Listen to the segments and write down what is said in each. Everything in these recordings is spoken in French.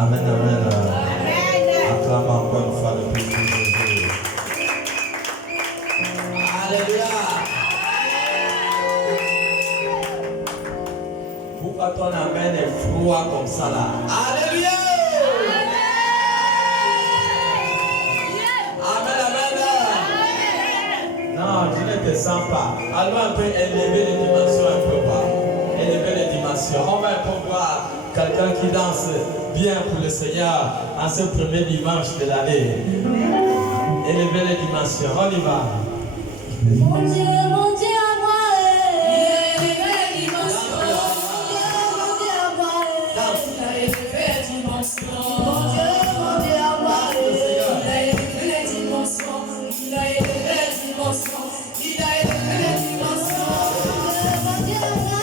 Amen, amen. Acclame encore une fois le plus Jésus. Alléluia. Pourquoi ton amen est froid comme ça là? Alléluia. Amen, amen. Non, je ne te sens pas. Allons un peu élever les dimensions un peu bas. Élever les dimensions. On va un peu voir quelqu'un qui danse bien pour le Seigneur en ce premier dimanche de l'année. Élever les dimensions. On y va. Mon Dieu à moi, élevé les dimensions. Mon Dieu à moi, il a élevé les dimensions. Mon Dieu à moi, il a élevé les dimensions. Il a élevé les dimensions. Il a élevé les dimensions. Mon Dieu à moi,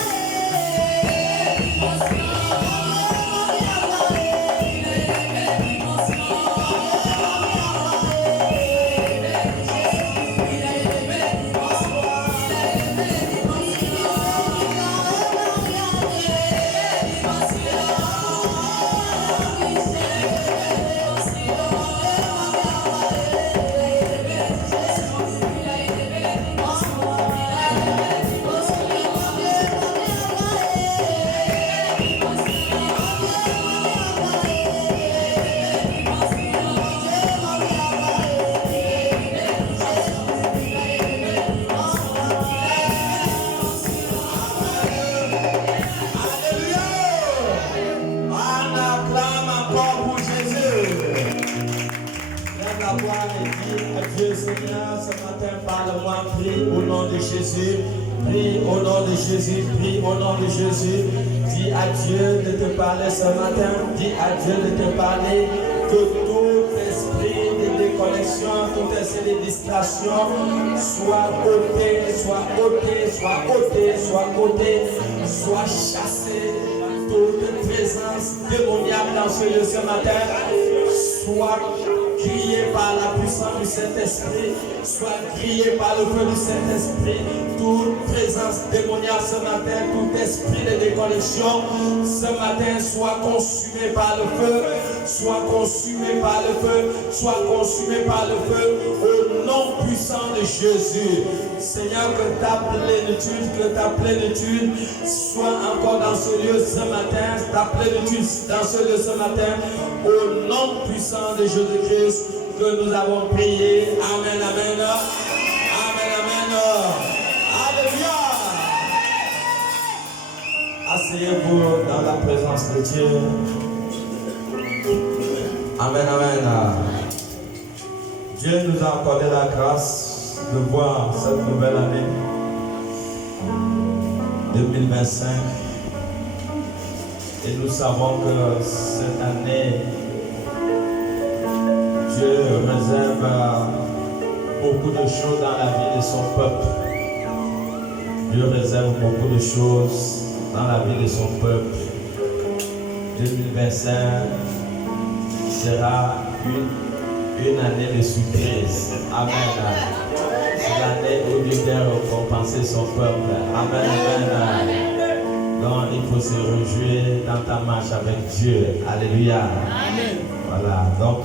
Prie au nom de Jésus, prie au nom de Jésus. Dis à Dieu de te parler ce matin. Dis à Dieu de te parler. Que tout esprit de déconnexion, tout esprit de distraction soit ôté, soit ôté, soit ôté, soit ôté, soit chassé. Toute présence démoniaque dans ce lieu ce matin soit crié par la puissance du Saint-Esprit, soit crié par le feu du Saint-Esprit. Toute présence démoniaque ce matin, tout esprit de déconnexion ce matin soit consumé par le feu, soit consumé par le feu, soit consumé par le feu, au nom puissant de Jésus. Seigneur, que ta plénitude soit encore dans ce lieu ce matin, ta plénitude dans ce lieu ce matin, au nom puissant de Jésus-Christ que nous avons prié. Amen, amen. Amen, amen. Alléluia. Asseyez-vous dans la présence de Dieu. Amen, amen. Dieu nous a accordé la grâce de voir cette nouvelle année 2025. Et nous savons que cette année, Dieu réserve beaucoup de choses dans la vie de son peuple. Dieu réserve beaucoup de choses dans la vie de son peuple. 2025 sera une année de surprise. Amen. C'est l'année où Dieu vient récompenser son peuple. Amen. Amen. Donc il faut se réjouir dans ta marche avec Dieu. Alléluia. Amen. Voilà. Donc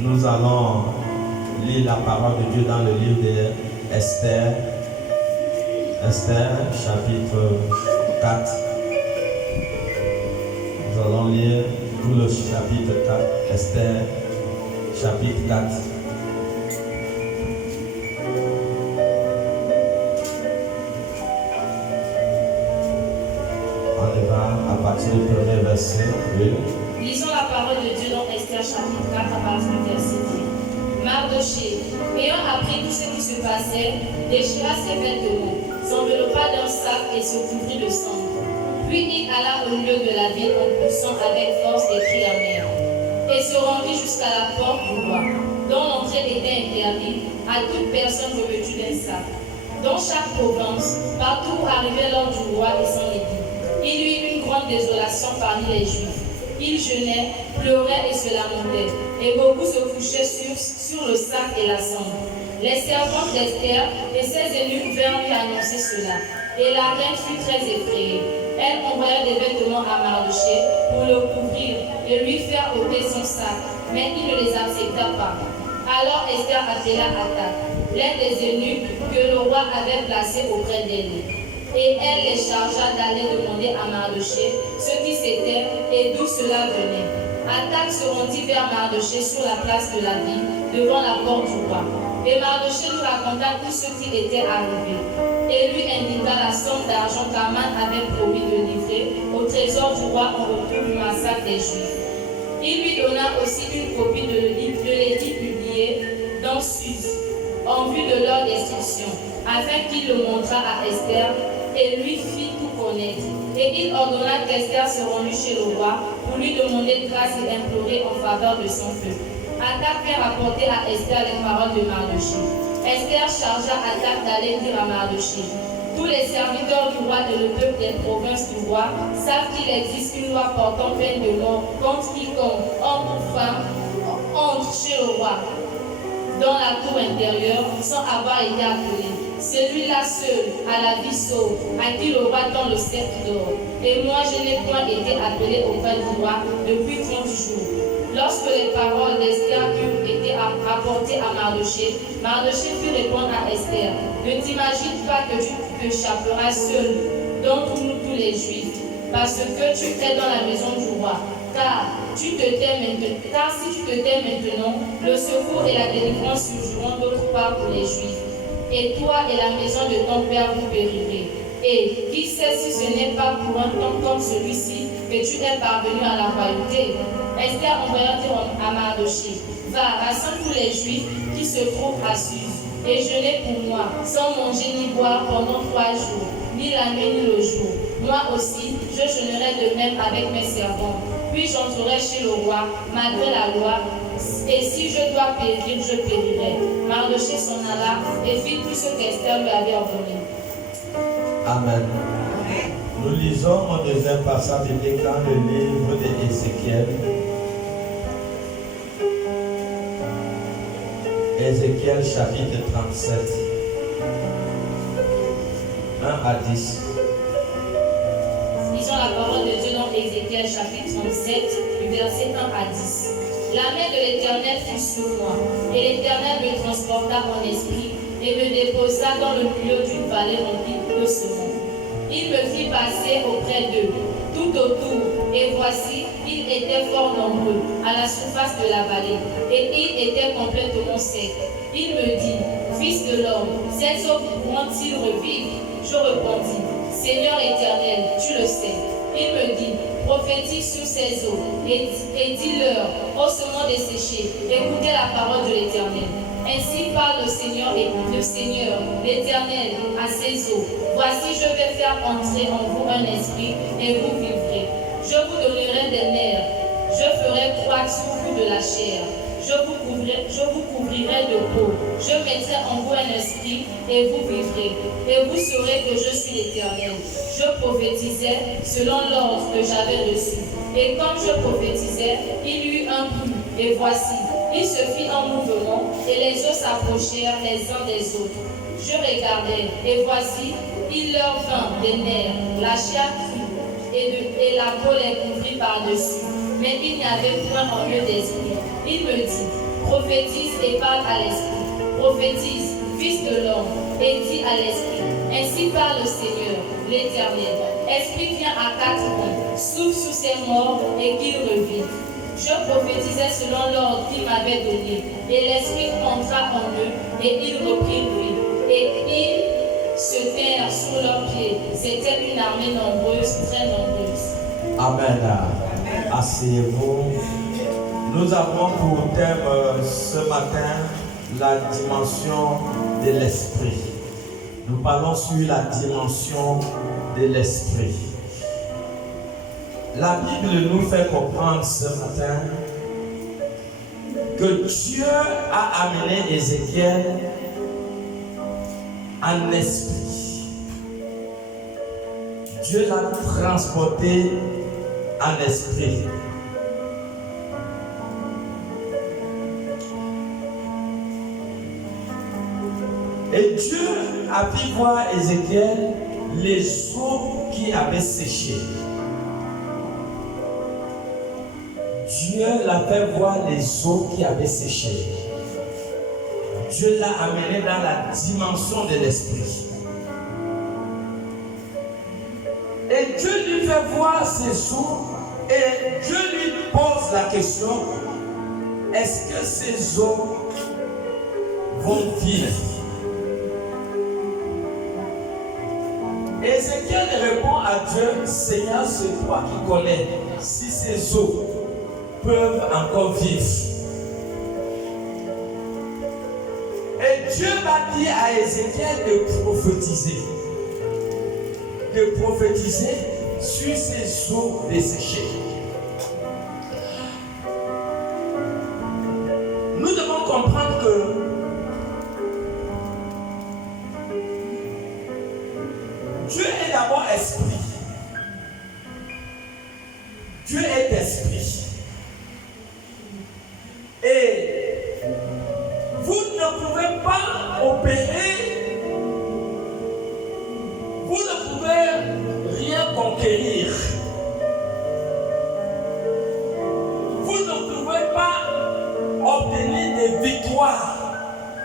nous allons lire la parole de Dieu dans le livre d'Esther. Esther, chapitre 4. Nous allons lire tout le chapitre 4. Esther, chapitre 4. On y va à partir du premier verset. Oui. Lisons la parole de Dieu dans Esther chapitre 4 à partir du verset 10. Mardochée, ayant appris tout ce qui se passait, déchira ses vêtements, s'enveloppa d'un sac et se couvrit de sang. Puis il alla au milieu de la ville en poussant avec force des cris amers, et se rendit jusqu'à la porte du roi, dont l'entrée était interdite à toute personne revêtue d'un sac. Dans chaque province, partout où arrivait l'ordre du roi et s'en dit, il y eut une grande désolation parmi les Juifs. Ils jeûnaient, pleuraient et se lamentaient, et beaucoup se couchaient sur le sac et la cendre. Les servantes d'Esther et ses élus vinrent lui annoncer cela, et la reine fut très effrayée. Elle envoya des vêtements à Mardochée pour le couvrir de lui faire ôter son sac, mais il ne les accepta pas. Alors Esther appela Hatach, l'un des eunuques que le roi avait placé auprès d'elle. Et elle les chargea d'aller demander à Mardochée ce qui c'était et d'où cela venait. Hatach se rendit vers Mardochée sur la place de la ville, devant la porte du roi. Et Mardochée lui raconta tout ce qui était arrivé, et lui indiqua la somme d'argent qu'Aman avait promis de livrer au trésor du roi en retour du massacre des Juifs. Il lui donna aussi une copie de l'édit publié dans Suse, en vue de leur destruction, afin qu'il le montrât à Esther et lui fit tout connaître. Et il ordonna qu'Esther se rendît chez le roi pour lui demander grâce et implorer en faveur de son feu. Hatach fit rapporter à Esther les paroles de Mardochée. Esther chargea Hatach d'aller dire à Mardochée: tous les serviteurs du roi et le peuple des provinces du roi savent qu'il existe une loi portant peine de mort contre quiconque, homme ou femme, entre chez le roi dans la cour intérieure sans avoir été appelé. Celui-là seul a la vie sauve, à qui le roi tend le sceptre d'or. Et moi je n'ai point été appelé auprès du roi depuis 30 jours. Lorsque les paroles d'Esther eurent été apportées à Mardochée, Mardochée fit répondre à Esther: ne t'imagine pas que tu t'échapperas seul d'entre nous tous les Juifs, parce que tu es dans la maison du roi. Car si tu te tais maintenant, le secours et la délivrance surgiront d'autre part pour les Juifs. Et toi et la maison de ton père vous périrez. Et qui sait si ce n'est pas pour un temps comme celui-ci que tu es parvenu à la royauté? Esther envoya dire à Mardochée: va, rassemble tous les Juifs qui se trouvent à Suse, et jeûnez pour moi, sans manger ni boire pendant 3 jours, ni la nuit ni le jour. Moi aussi, je jeûnerai de même avec mes servants. Puis j'entrerai chez le roi, malgré la loi, et si je dois périr, je périrai. Mardochée s'en alla et fit tout ce qu'Esther lui avait ordonné. Amen. Nous lisons mon deuxième passage dans le livre d'Ézéchiel. Ézéchiel chapitre 37, 1 à 10. Lisons la parole de Dieu dans Ézéchiel chapitre 37, du verset 1 à 10. La main de l'Éternel fut sur moi, et l'Éternel me transporta en esprit et me déposa dans le milieu d'une vallée remplie de semences. Il me fit passer auprès d'eux, tout autour, et voici, ils étaient fort nombreux à la surface de la vallée, et ils étaient complètement secs. Il me dit: fils de l'homme, ces eaux pourront-ils revivre? Je répondis: Seigneur éternel, tu le sais. Il me dit: prophétise sur ces eaux, et dis-leur, ô semences desséchées, écoutez la parole de l'Éternel. Ainsi parle le Seigneur, l'Éternel, à ces eaux. Voici, je vais faire entrer en vous un esprit, et vous vivrez. Je vous donnerai des nerfs, je ferai croître sur vous de la chair. Je vous couvrirai de peau. Je mettrai en vous un esprit, et vous vivrez. Et vous saurez que je suis l'Éternel. Je prophétisais selon l'ordre que j'avais reçu. Et comme je prophétisais, il y eut un bruit. Et voici, il se fit un mouvement, et les eaux s'approchèrent les uns des autres. Je regardais, et voici, il leur vint des nerfs, la chair crue, et la peau les couvrit par-dessus. Mais il n'y avait point en eux d'esprit. Il me dit: prophétise et parle à l'esprit. Prophétise, fils de l'homme, et dis à l'esprit: ainsi parle le Seigneur, l'Éternel. Esprit, viens à 4 coins, souffle sur ces morts et qu'ils revivent. Je prophétisais selon l'ordre qu'il m'avait donné, et l'esprit entra en eux, et ils reprirent vie. Et ils se tinrent sur leurs pieds. C'était une armée nombreuse, très nombreuse. Amen. Asseyez-vous. Nous avons pour thème ce matin la dimension de l'esprit. Nous parlons sur la dimension de l'esprit. La Bible nous fait comprendre ce matin que Dieu a amené Ézéchiel en esprit. Dieu l'a transporté en esprit. Et Dieu a pu voir Ézéchiel les eaux qui avaient séché. Dieu l'a fait voir les eaux qui avaient séché. Dieu l'a amené dans la dimension de l'esprit. Et Dieu lui fait voir ces eaux et Dieu lui pose la question, est-ce que ces eaux vont vivre? Ézéchiel répond à Dieu, Seigneur, c'est toi qui connais si ces eaux peuvent encore vivre. Et Dieu va dire à Ézéchiel de prophétiser sur ces eaux desséchées. Nous devons comprendre que Dieu est d'abord esprit. Dieu est esprit. Et vous ne pouvez pas opérer, vous ne pouvez rien conquérir. Vous ne pouvez pas obtenir des victoires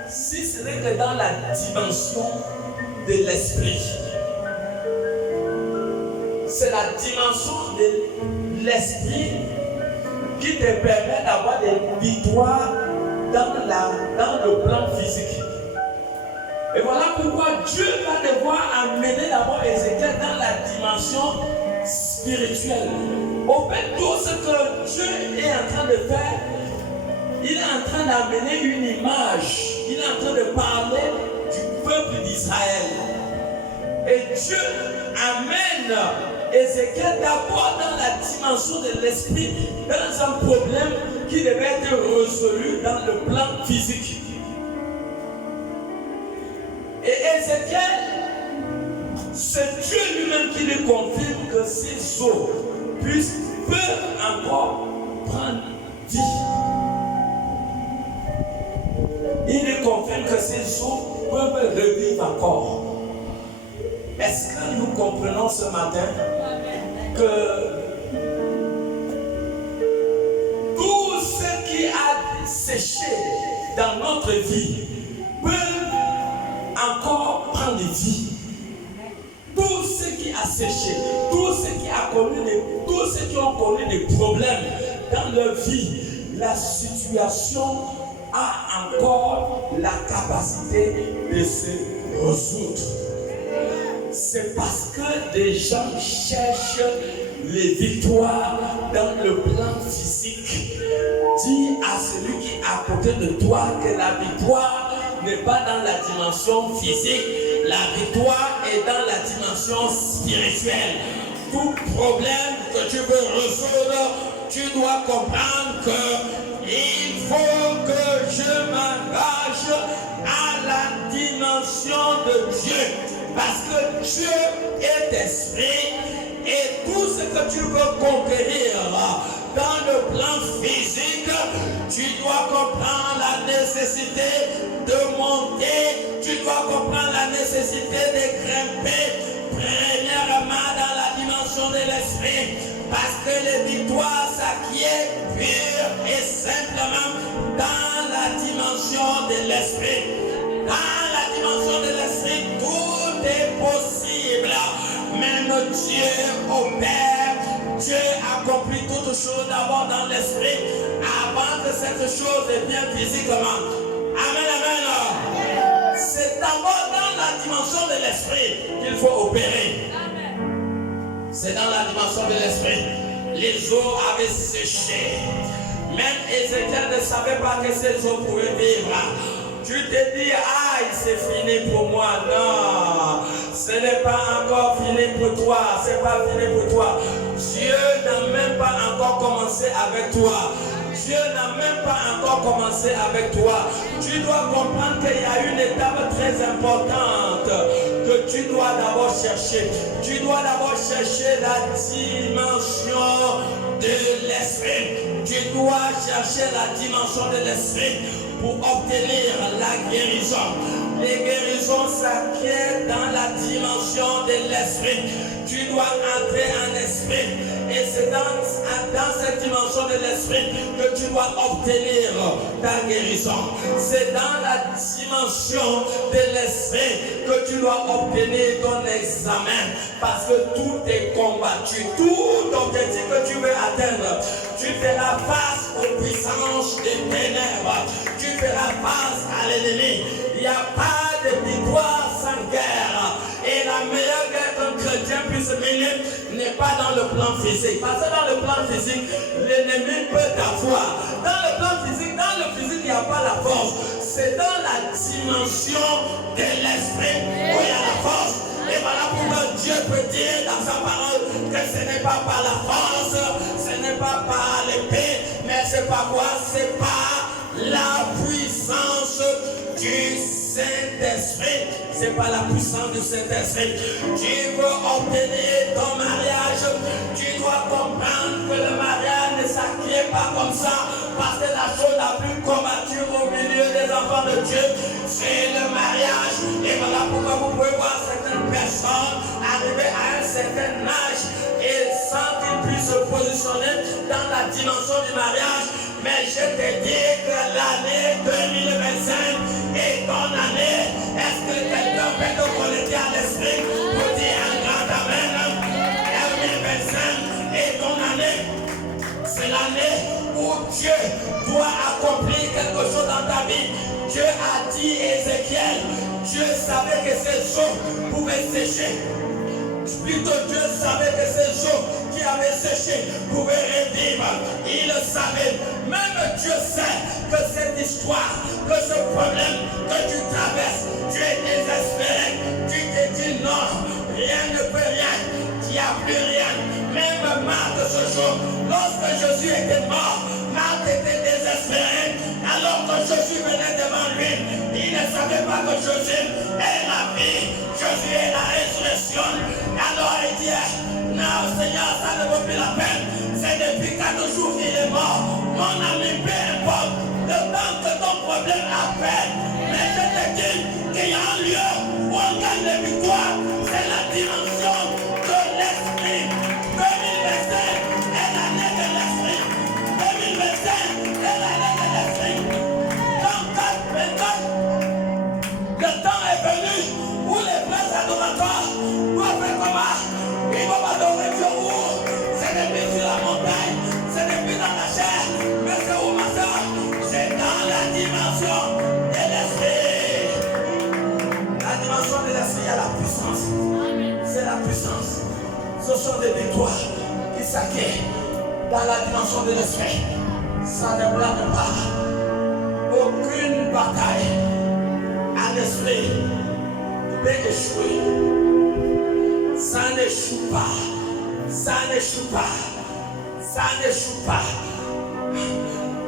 si ce n'est que dans la dimension de l'esprit. C'est la dimension de l'esprit qui te permet d'avoir des victoires dans le plan physique. Et voilà pourquoi Dieu va devoir amener d'abord Ézéchiel dans la dimension spirituelle. Au fait, tout ce que Dieu est en train de faire, il est en train d'amener une image. Il est en train de parler du peuple d'Israël. Et Dieu amène Ézéchiel d'abord dans la dimension de l'esprit, dans un problème qui devait être résolu dans le plan physique. Et Ézéchiel, c'est Dieu lui-même qui lui confirme que ces eaux peuvent encore prendre vie. Il lui confirme que ces eaux peuvent revivre encore. Est-ce que nous comprenons ce matin que tout ce qui a séché dans notre vie peut encore prendre vie? Tout ce qui a séché, tous ceux qui ont connu des problèmes dans leur vie, la situation a encore la capacité de se résoudre. C'est parce que des gens cherchent les victoires dans le plan physique. Dis à celui qui est à côté de toi que la victoire n'est pas dans la dimension physique, la victoire est dans la dimension spirituelle. Tout problème que tu veux résoudre, tu dois comprendre que il faut que je m'engage à la dimension de Dieu. Parce que Dieu est esprit et tout ce que tu veux conquérir dans le plan physique, tu dois comprendre la nécessité de monter, tu dois comprendre la nécessité de grimper, premièrement dans la dimension de l'esprit, parce que les victoires s'acquièrent pure et simplement dans la dimension de l'esprit. Dans la dimension de l'esprit, tout est possible. Même Dieu opère. Dieu accomplit toutes choses d'abord dans l'esprit avant que cette chose devienne physiquement. Amen, amen. C'est d'abord dans la dimension de l'esprit qu'il faut opérer. C'est dans la dimension de l'esprit. Les eaux avaient séché. Même Ézéchiel ne savait pas que ces eaux pouvaient vivre. Tu te dis, aïe, c'est fini pour moi. Non, ce n'est pas encore fini pour toi. C'est pas fini pour toi. Dieu n'a même pas encore commencé avec toi. Dieu n'a même pas encore commencé avec toi. Tu dois comprendre qu'il y a une étape très importante que tu dois d'abord chercher. Tu dois d'abord chercher la dimension de l'esprit. Tu dois chercher la dimension de l'esprit pour obtenir la guérison. Les guérisons s'acquièrent dans la dimension de l'esprit. Tu dois entrer en esprit. Et ce c'est dans cette dimension de l'esprit que tu dois obtenir ta guérison. C'est dans la dimension de l'esprit que tu dois obtenir ton examen. Parce que tout est combattu. Tout objectif que tu veux atteindre, tu feras face aux puissances des ténèbres. Tu feras face à l'ennemi. Il n'y a pas de victoire sans guerre. Et la meilleure guerre qu'un chrétien puisse mener n'est pas dans le plan physique. Parce que dans le plan physique, l'ennemi peut t'avoir. Dans le plan physique, il n'y a pas la force. C'est dans la dimension de l'esprit où il y a la force. Et voilà pourquoi Dieu peut dire dans sa parole que ce n'est pas par la force, ce n'est pas par l'épée, mais c'est par quoi? C'est par la puissance du Saint-Esprit. C'est pas la puissance du Saint-Esprit. Tu veux obtenir ton mariage, tu dois comprendre que le mariage ne s'acquiert pas comme ça, parce que la chose la plus combattue au milieu des enfants de Dieu, c'est le mariage. Et voilà pourquoi vous pouvez voir certaines personnes arriver à un certain âge et sans qu'ils puissent se positionner dans la dimension du mariage. Mais je te dis que l'année 2025 est ton année. Est-ce que quelqu'un peut te connecter à l'esprit pour dire un grand amen? 2025 est ton année. C'est l'année où Dieu doit accomplir quelque chose dans ta vie. Dieu a dit Ézéchiel, Dieu savait que ses eaux pouvaient sécher. Plutôt Dieu savait que ces eaux qui avaient séché pouvaient revivre. Il le savait. Même Dieu sait que cette histoire, que ce problème que tu traverses, tu es désespéré. Tu te dis non, rien ne peut rien. Il n'y a plus rien. Même Marthe ce jour, lorsque Jésus était mort, Marthe était désespérée. Alors que Jésus venait devant lui, il ne savait pas que Jésus est la vie, Jésus est la résurrection. Alors il dit, non Seigneur, ça ne vaut plus la peine. C'est depuis 4 jours qu'il est mort. Mon ami, peu importe, le temps que ton problème appelle. Mais je te dis qu'il y a un lieu où on gagne les victoires. C'est la dimension de l'esprit. 2025 est l'année de l'esprit. 2025 est l'année de l'esprit. Dans 4 méthodes, le temps est venu où les princes adoratoires doivent faire comment? Ils vont adorer Dieu où? Ce n'est plus sur la montagne, ce n'est plus dans la chair, mais c'est où ma soeur? C'est dans la dimension de l'esprit. La dimension de l'esprit, il y a la puissance. C'est la puissance. Ce sont des victoires qui s'acquièrent dans la dimension de l'esprit. Ça ne blâme pas. Aucune bataille à l'esprit peut échouer. Ça n'échoue pas. Ça n'échoue pas. Ça n'échoue pas.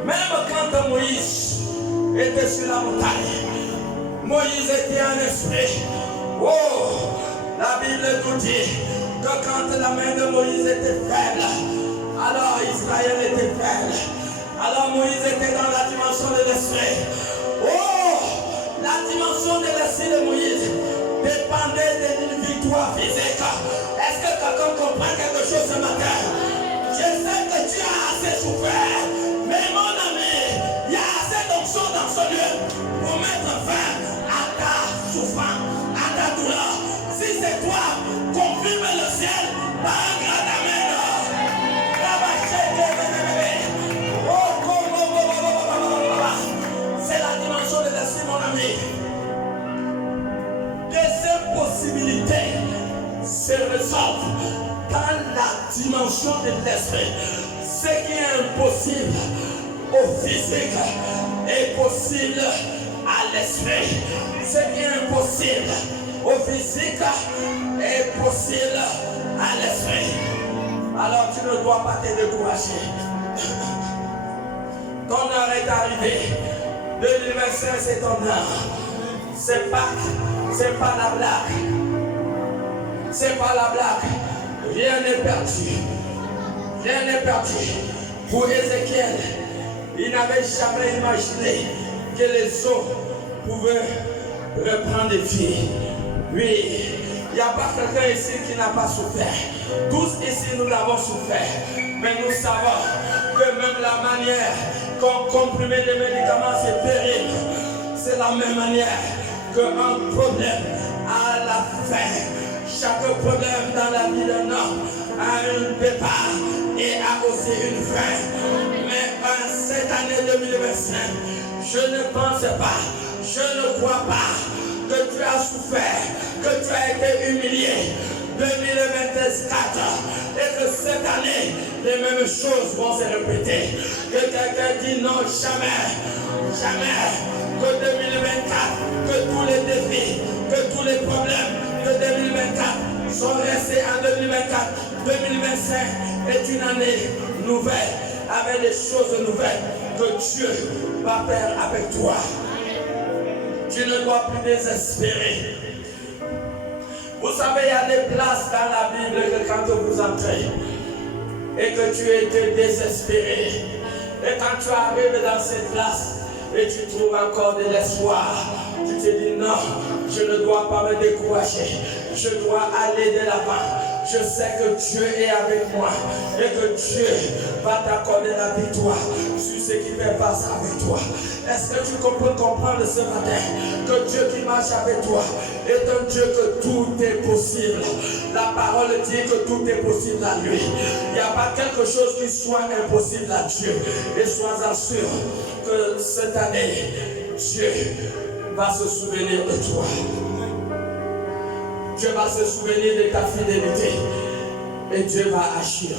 Même quand Moïse était sur la montagne, Moïse était en esprit. Oh, la Bible nous dit que quand la main de Moïse était faible, alors Israël était faible. Alors Moïse était dans la dimension de l'esprit. Oh, la dimension de l'esprit de Moïse dépendait d'une victoire physique. Est-ce que quelqu'un comprend quelque chose ce matin? Je sais que tu as assez souffert, mais mon ami, il y a assez d'onction dans ce lieu pour mettre fin à ta souffrance, à ta douleur. Si c'est toi, confirme le ciel par un grand amen. C'est la dimension de l'esprit, mon ami. Des impossibilités se résolvent dans la dimension de l'esprit. Ce qui est impossible au physique est possible à l'esprit. Ce qui est impossible au physique est possible à l'esprit. Alors tu ne dois pas te décourager. Ton heure est arrivée. 2025 c'est ton heure. C'est pas la blague. C'est pas la blague. Rien n'est perdu. Rien n'est perdu. Pour Ézéchiel, il n'avait jamais imaginé que les eaux pouvaient reprendre vie. Oui, il n'y a pas quelqu'un ici qui qui n'a pas souffert. Tous ici, nous avons souffert. Mais nous savons que même la manière qu'on comprime des médicaments, c'est pénible. C'est la même manière qu'un problème à la fin. Chaque problème dans la vie d'un homme a un départ et a aussi une fin. Mais en cette année 2025, je ne pense pas, je ne crois pas que tu as souffert, que tu as été humilié. 2024 et que cette année, les mêmes choses vont se répéter. Que quelqu'un dit non, jamais, jamais. Que 2024, que tous les défis, que tous les problèmes de 2024 sont restés en 2024. 2025 est une année nouvelle, avec des choses nouvelles que Dieu va faire avec toi. Tu ne dois plus désespérer. Vous savez, il y a des places dans la Bible que quand vous entrez et que tu étais désespéré, et quand tu arrives dans cette place et tu trouves encore de l'espoir, tu te dis non, je ne dois pas me décourager, je dois aller de l'avant. Je sais que Dieu est avec moi et que Dieu va t'accorder la victoire sur ce qui fait face avec toi. Est-ce que tu peux comprendre ce matin que Dieu qui marche avec toi est un Dieu que tout est possible? La parole dit que tout est possible à lui. Il n'y a pas quelque chose qui soit impossible à Dieu. Et sois-en sûr que cette année, Dieu va se souvenir de toi. Dieu va se souvenir de ta fidélité et Dieu va agir.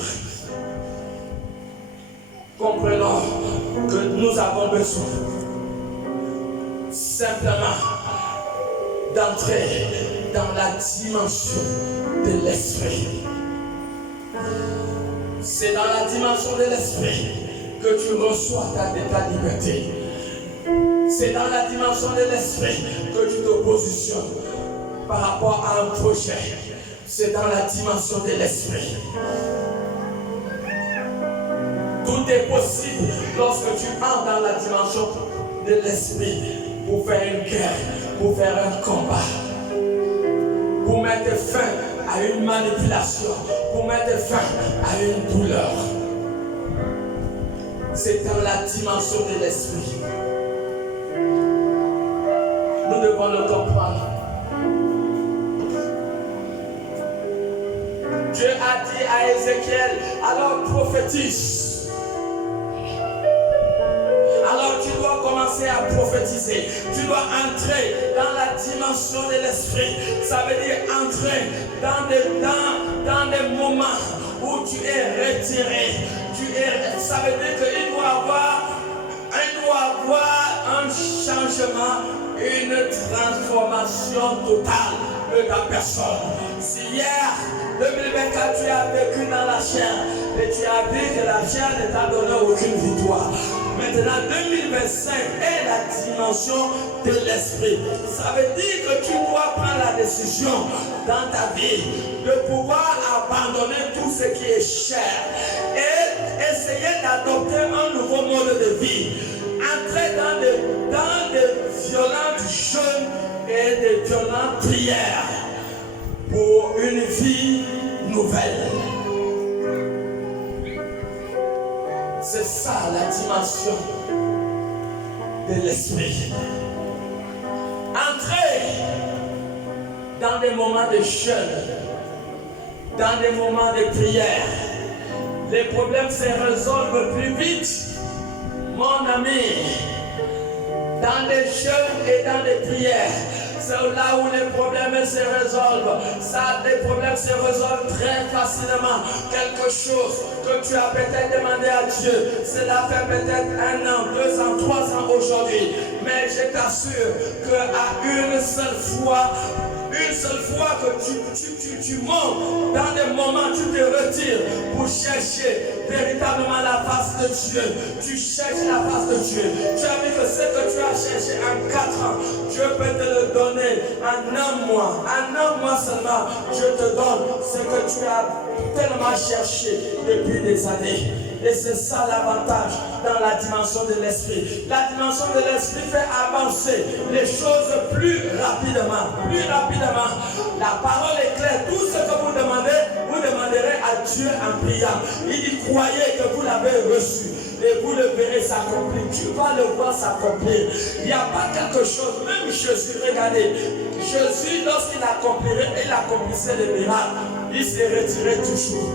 Comprenons que nous avons besoin simplement d'entrer dans la dimension de l'esprit. C'est dans la dimension de l'esprit que tu reçois ta liberté. C'est dans la dimension de l'esprit que tu te positionnes par rapport à un projet. C'est dans la dimension de l'esprit. Tout est possible lorsque tu entres dans la dimension de l'esprit pour faire une guerre, pour faire un combat, pour mettre fin à une manipulation, pour mettre fin à une douleur. C'est dans la dimension de l'esprit. Nous devons le comprendre. Dieu a dit à Ézéchiel, alors prophétise. Alors tu dois commencer à prophétiser. Tu dois entrer dans la dimension de l'esprit. Ça veut dire entrer dans des moments où tu es retiré. Ça veut dire qu'il doit avoir un changement, une transformation totale de ta personne. Si hier 2024, tu as vécu dans la chair et tu as vu que la chair ne t'a donné aucune victoire. Maintenant, 2025 est la dimension de l'esprit. Ça veut dire que tu dois prendre la décision dans ta vie de pouvoir abandonner tout ce qui est chair et essayer d'adopter un nouveau mode de vie. Entrer dans de violents jeûnes et de violentes prières pour une vie nouvelle. C'est ça la dimension de l'esprit. Entrez dans des moments de jeûne, dans des moments de prière. Les problèmes se résolvent plus vite, mon ami, dans des jeûnes et dans des prières. C'est là où les problèmes se résolvent. Les problèmes se résolvent très facilement. Quelque chose que tu as peut-être demandé à Dieu, cela fait peut-être 1 an, 2 ans, 3 ans aujourd'hui. Mais je t'assure qu'à une seule fois que tu montes dans des moments, tu te retires pour chercher véritablement la face de Dieu. Tu cherches la face de Dieu. Tu as vu que ce que tu as cherché en 4 ans, Dieu peut te le donner en 1 mois. En 1 mois seulement, Dieu te donne ce que tu as tellement cherché depuis des années. Et c'est ça l'avantage dans la dimension de l'esprit. La dimension de l'esprit fait avancer les choses plus rapidement. Plus rapidement. La parole est claire. Tout ce que vous demandez, vous demanderez à Dieu en priant. Il dit, croyez que vous l'avez reçu. Et vous le verrez s'accomplir. Tu vas le voir s'accomplir. Il n'y a pas quelque chose. Même Jésus, regardez. Jésus, lorsqu'il accomplirait, il accomplissait les miracles. Il se retirait toujours.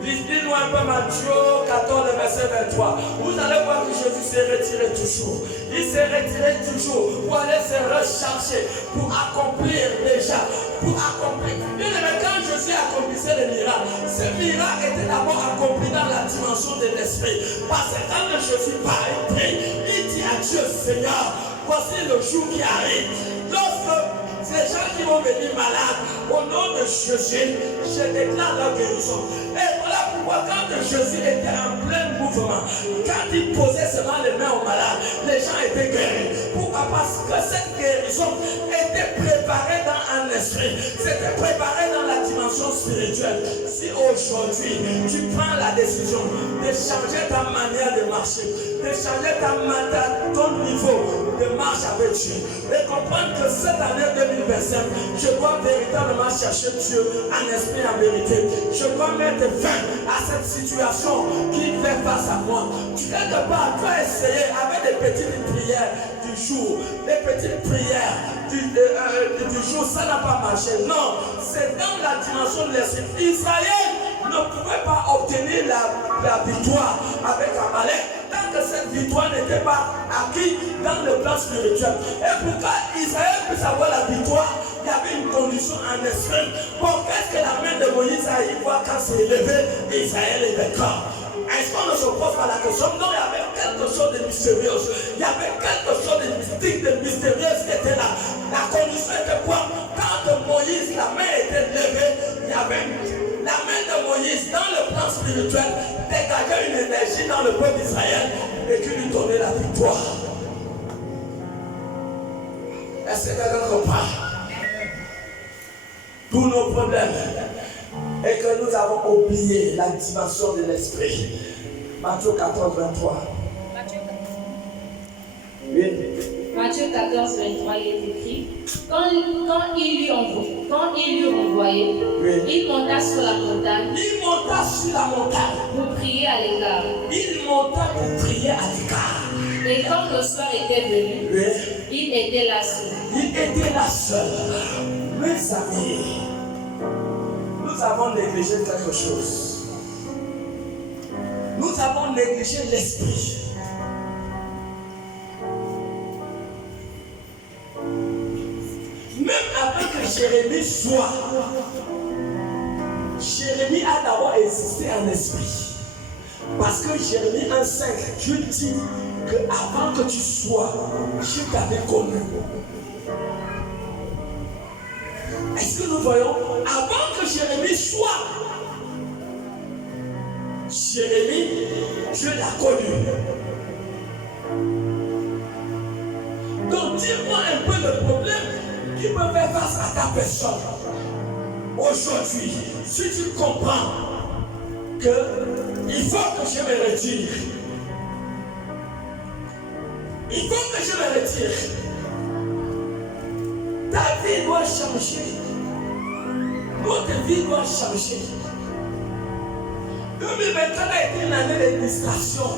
Dis-nous un peu Matthieu 14, verset 23. Vous allez voir que Jésus s'est retiré toujours. Il s'est retiré toujours pour aller se recharger, pour accomplir déjà, pour accomplir. Bien aimé, quand Jésus accomplissait les miracles, ces miracles étaient d'abord accomplis dans la dimension de l'esprit. Parce que quand Jésus parlait, il dit à Dieu, Seigneur, voici le jour qui arrive. Lorsque ces gens qui vont venir malades, au nom de Jésus, je déclare leur guérison. Et voilà pourquoi quand Jésus était en plein mouvement, quand il posait seulement les mains aux malades, les gens étaient guéris. Pourquoi? Parce que cette guérison était préparée dans un esprit. C'était préparé dans la dimension spirituelle. Si aujourd'hui, tu prends la décision de changer ta manière de marcher, de changer ton niveau de marche avec Dieu, et comprendre que cette année 2025, je dois véritablement chercher Dieu en esprit et en vérité. Je dois mettre fin à cette situation qui fait face à moi. Tu quelque part, tu as essayé avec des petites prières du jour, des petites prières du jour, ça n'a pas marché. Non, c'est dans la dimension de l'esprit. Israël ne pouvait pas obtenir la victoire avec Amalek tant que cette victoire n'était pas acquise dans le plan spirituel. Et pour qu'Israël puisse avoir la victoire, il y avait une condition en esprit. Pour qu'est-ce que la main de Moïse a y voir quand c'est élevé, Israël est vainqueur. Est-ce qu'on ne se pose pas la question? Non, il y avait quelque chose de mystérieux. Il y avait quelque chose de mystique, de mystérieux qui était là. La condition était quoi? Quand Moïse, la main était levée, il y avait la main de Moïse dans le plan spirituel dégageait une énergie dans le peuple d'Israël et qui lui donnait la victoire. Est-ce que quelqu'un comprend? Tous nos problèmes et que nous avons oublié la dimension de l'esprit. Matthieu 14, 23. Oui. Matthieu 14, 23, il est écrit, quand il lui renvoyait, oui, il monta sur la montagne. Il monta sur la montagne. Pour prier à l'écart. Il monta pour prier à l'écart. Et quand le soir était venu, oui, il était là seul. Il était là seul. Mes amis, nous avons négligé quelque chose. Nous avons négligé l'esprit. Même avant que Jérémie soit, Jérémie a d'abord existé en esprit. Parce que Jérémie 1,5, Dieu dit que avant que tu sois, je t'avais connu. Est-ce que nous voyons? Avant que Jérémie soit, Jérémie, Dieu l'a connu. Donc dis-moi un peu le problème qui peut faire face à ta personne. Aujourd'hui, si tu comprends qu'il faut que je me retire, il faut que je me retire, ta vie doit changer. Notre vie doit changer. 2024 a été une année de distraction.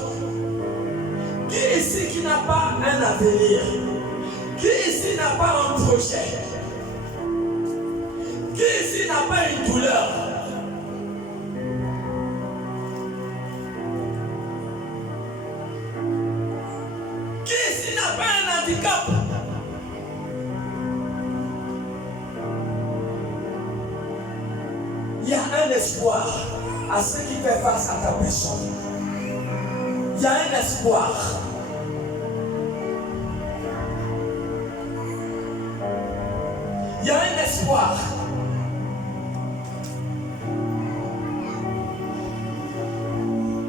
Qui ici qui n'a pas un avenir? Qui ici n'a pas un projet? Qui ici n'a pas une douleur? Qui ici n'a pas un handicap? Il y a un espoir à ceux qui font face à ta personne. Il y a un espoir. Il y a un espoir.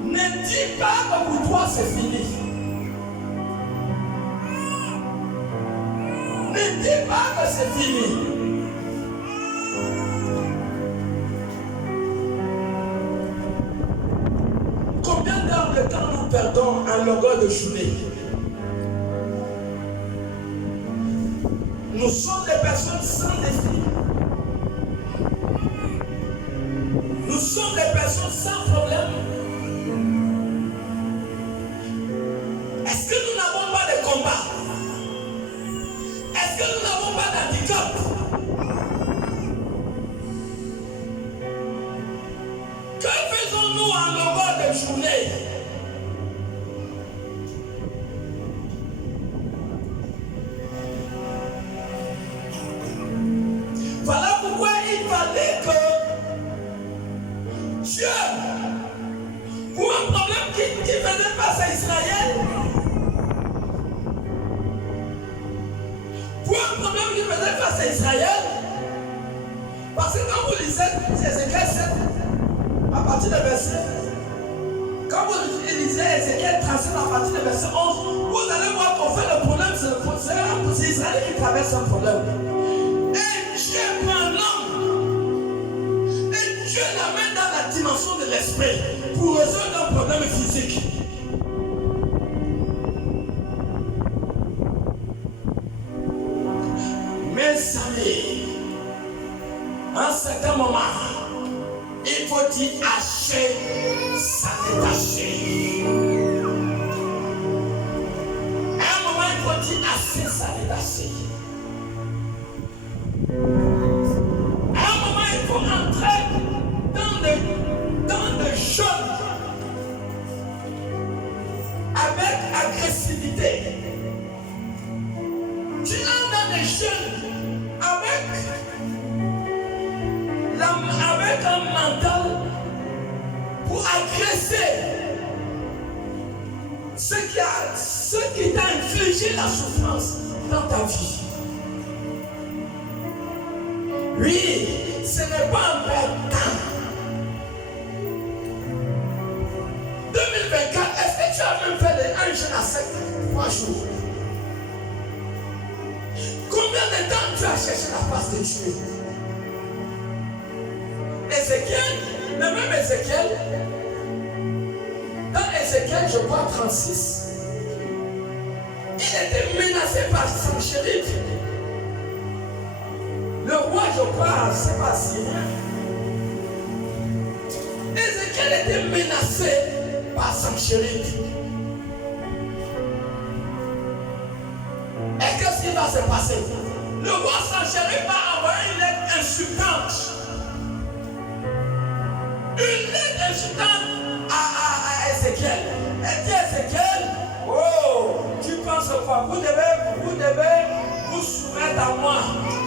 Ne dis pas que pour toi c'est fini. Ne dis pas que c'est fini. Combien d'heures de temps nous perdons en longueur de journée? Nous sommes des personnes sans défi. Que faisons-nous en longueur de journée? Voilà pourquoi il fallait que Dieu, pour un problème qui faisait face à Israël, parce que quand vous lisez Ézéchiel 7, à partir du verset, quand vous lisez Ézéchiel 37 à partir du verset 11, vous allez voir qu'en fait le problème, c'est Israël qui traverse un problème. Et Dieu prend l'homme, et Dieu l'amène dans la dimension de l'esprit pour résoudre un problème physique. Mes amis, à un certain moment, il faut dire hacher, ça détacher. À un moment, il faut dire hacher, ça détacher. À un moment, il faut entrer dans le jeûne avec agressivité. Tu entres dans le jeûne avec un mental pour agresser ce qui t'a infligé la souffrance dans ta vie. Oui, ce n'est pas un vrai temps. 2024, est-ce que tu as même fait un jeûne à 3 jours? Combien de temps tu as cherché la face de Dieu? Ézéchiel, le même Ézéchiel, dans Ézéchiel, je crois 36, il était menacé par Sanchérib. Le roi, je crois, c'est pas syrien. Ézéchiel était menacé par Sanchérib. Et qu'est-ce qui va se passer? Le roi Sanchérib va envoyer une lettre insultante. Une lettre insultante à Ézéchiel. Elle dit Ézéchiel, oh, tu penses quoi? Vous devez vous soumettre à moi.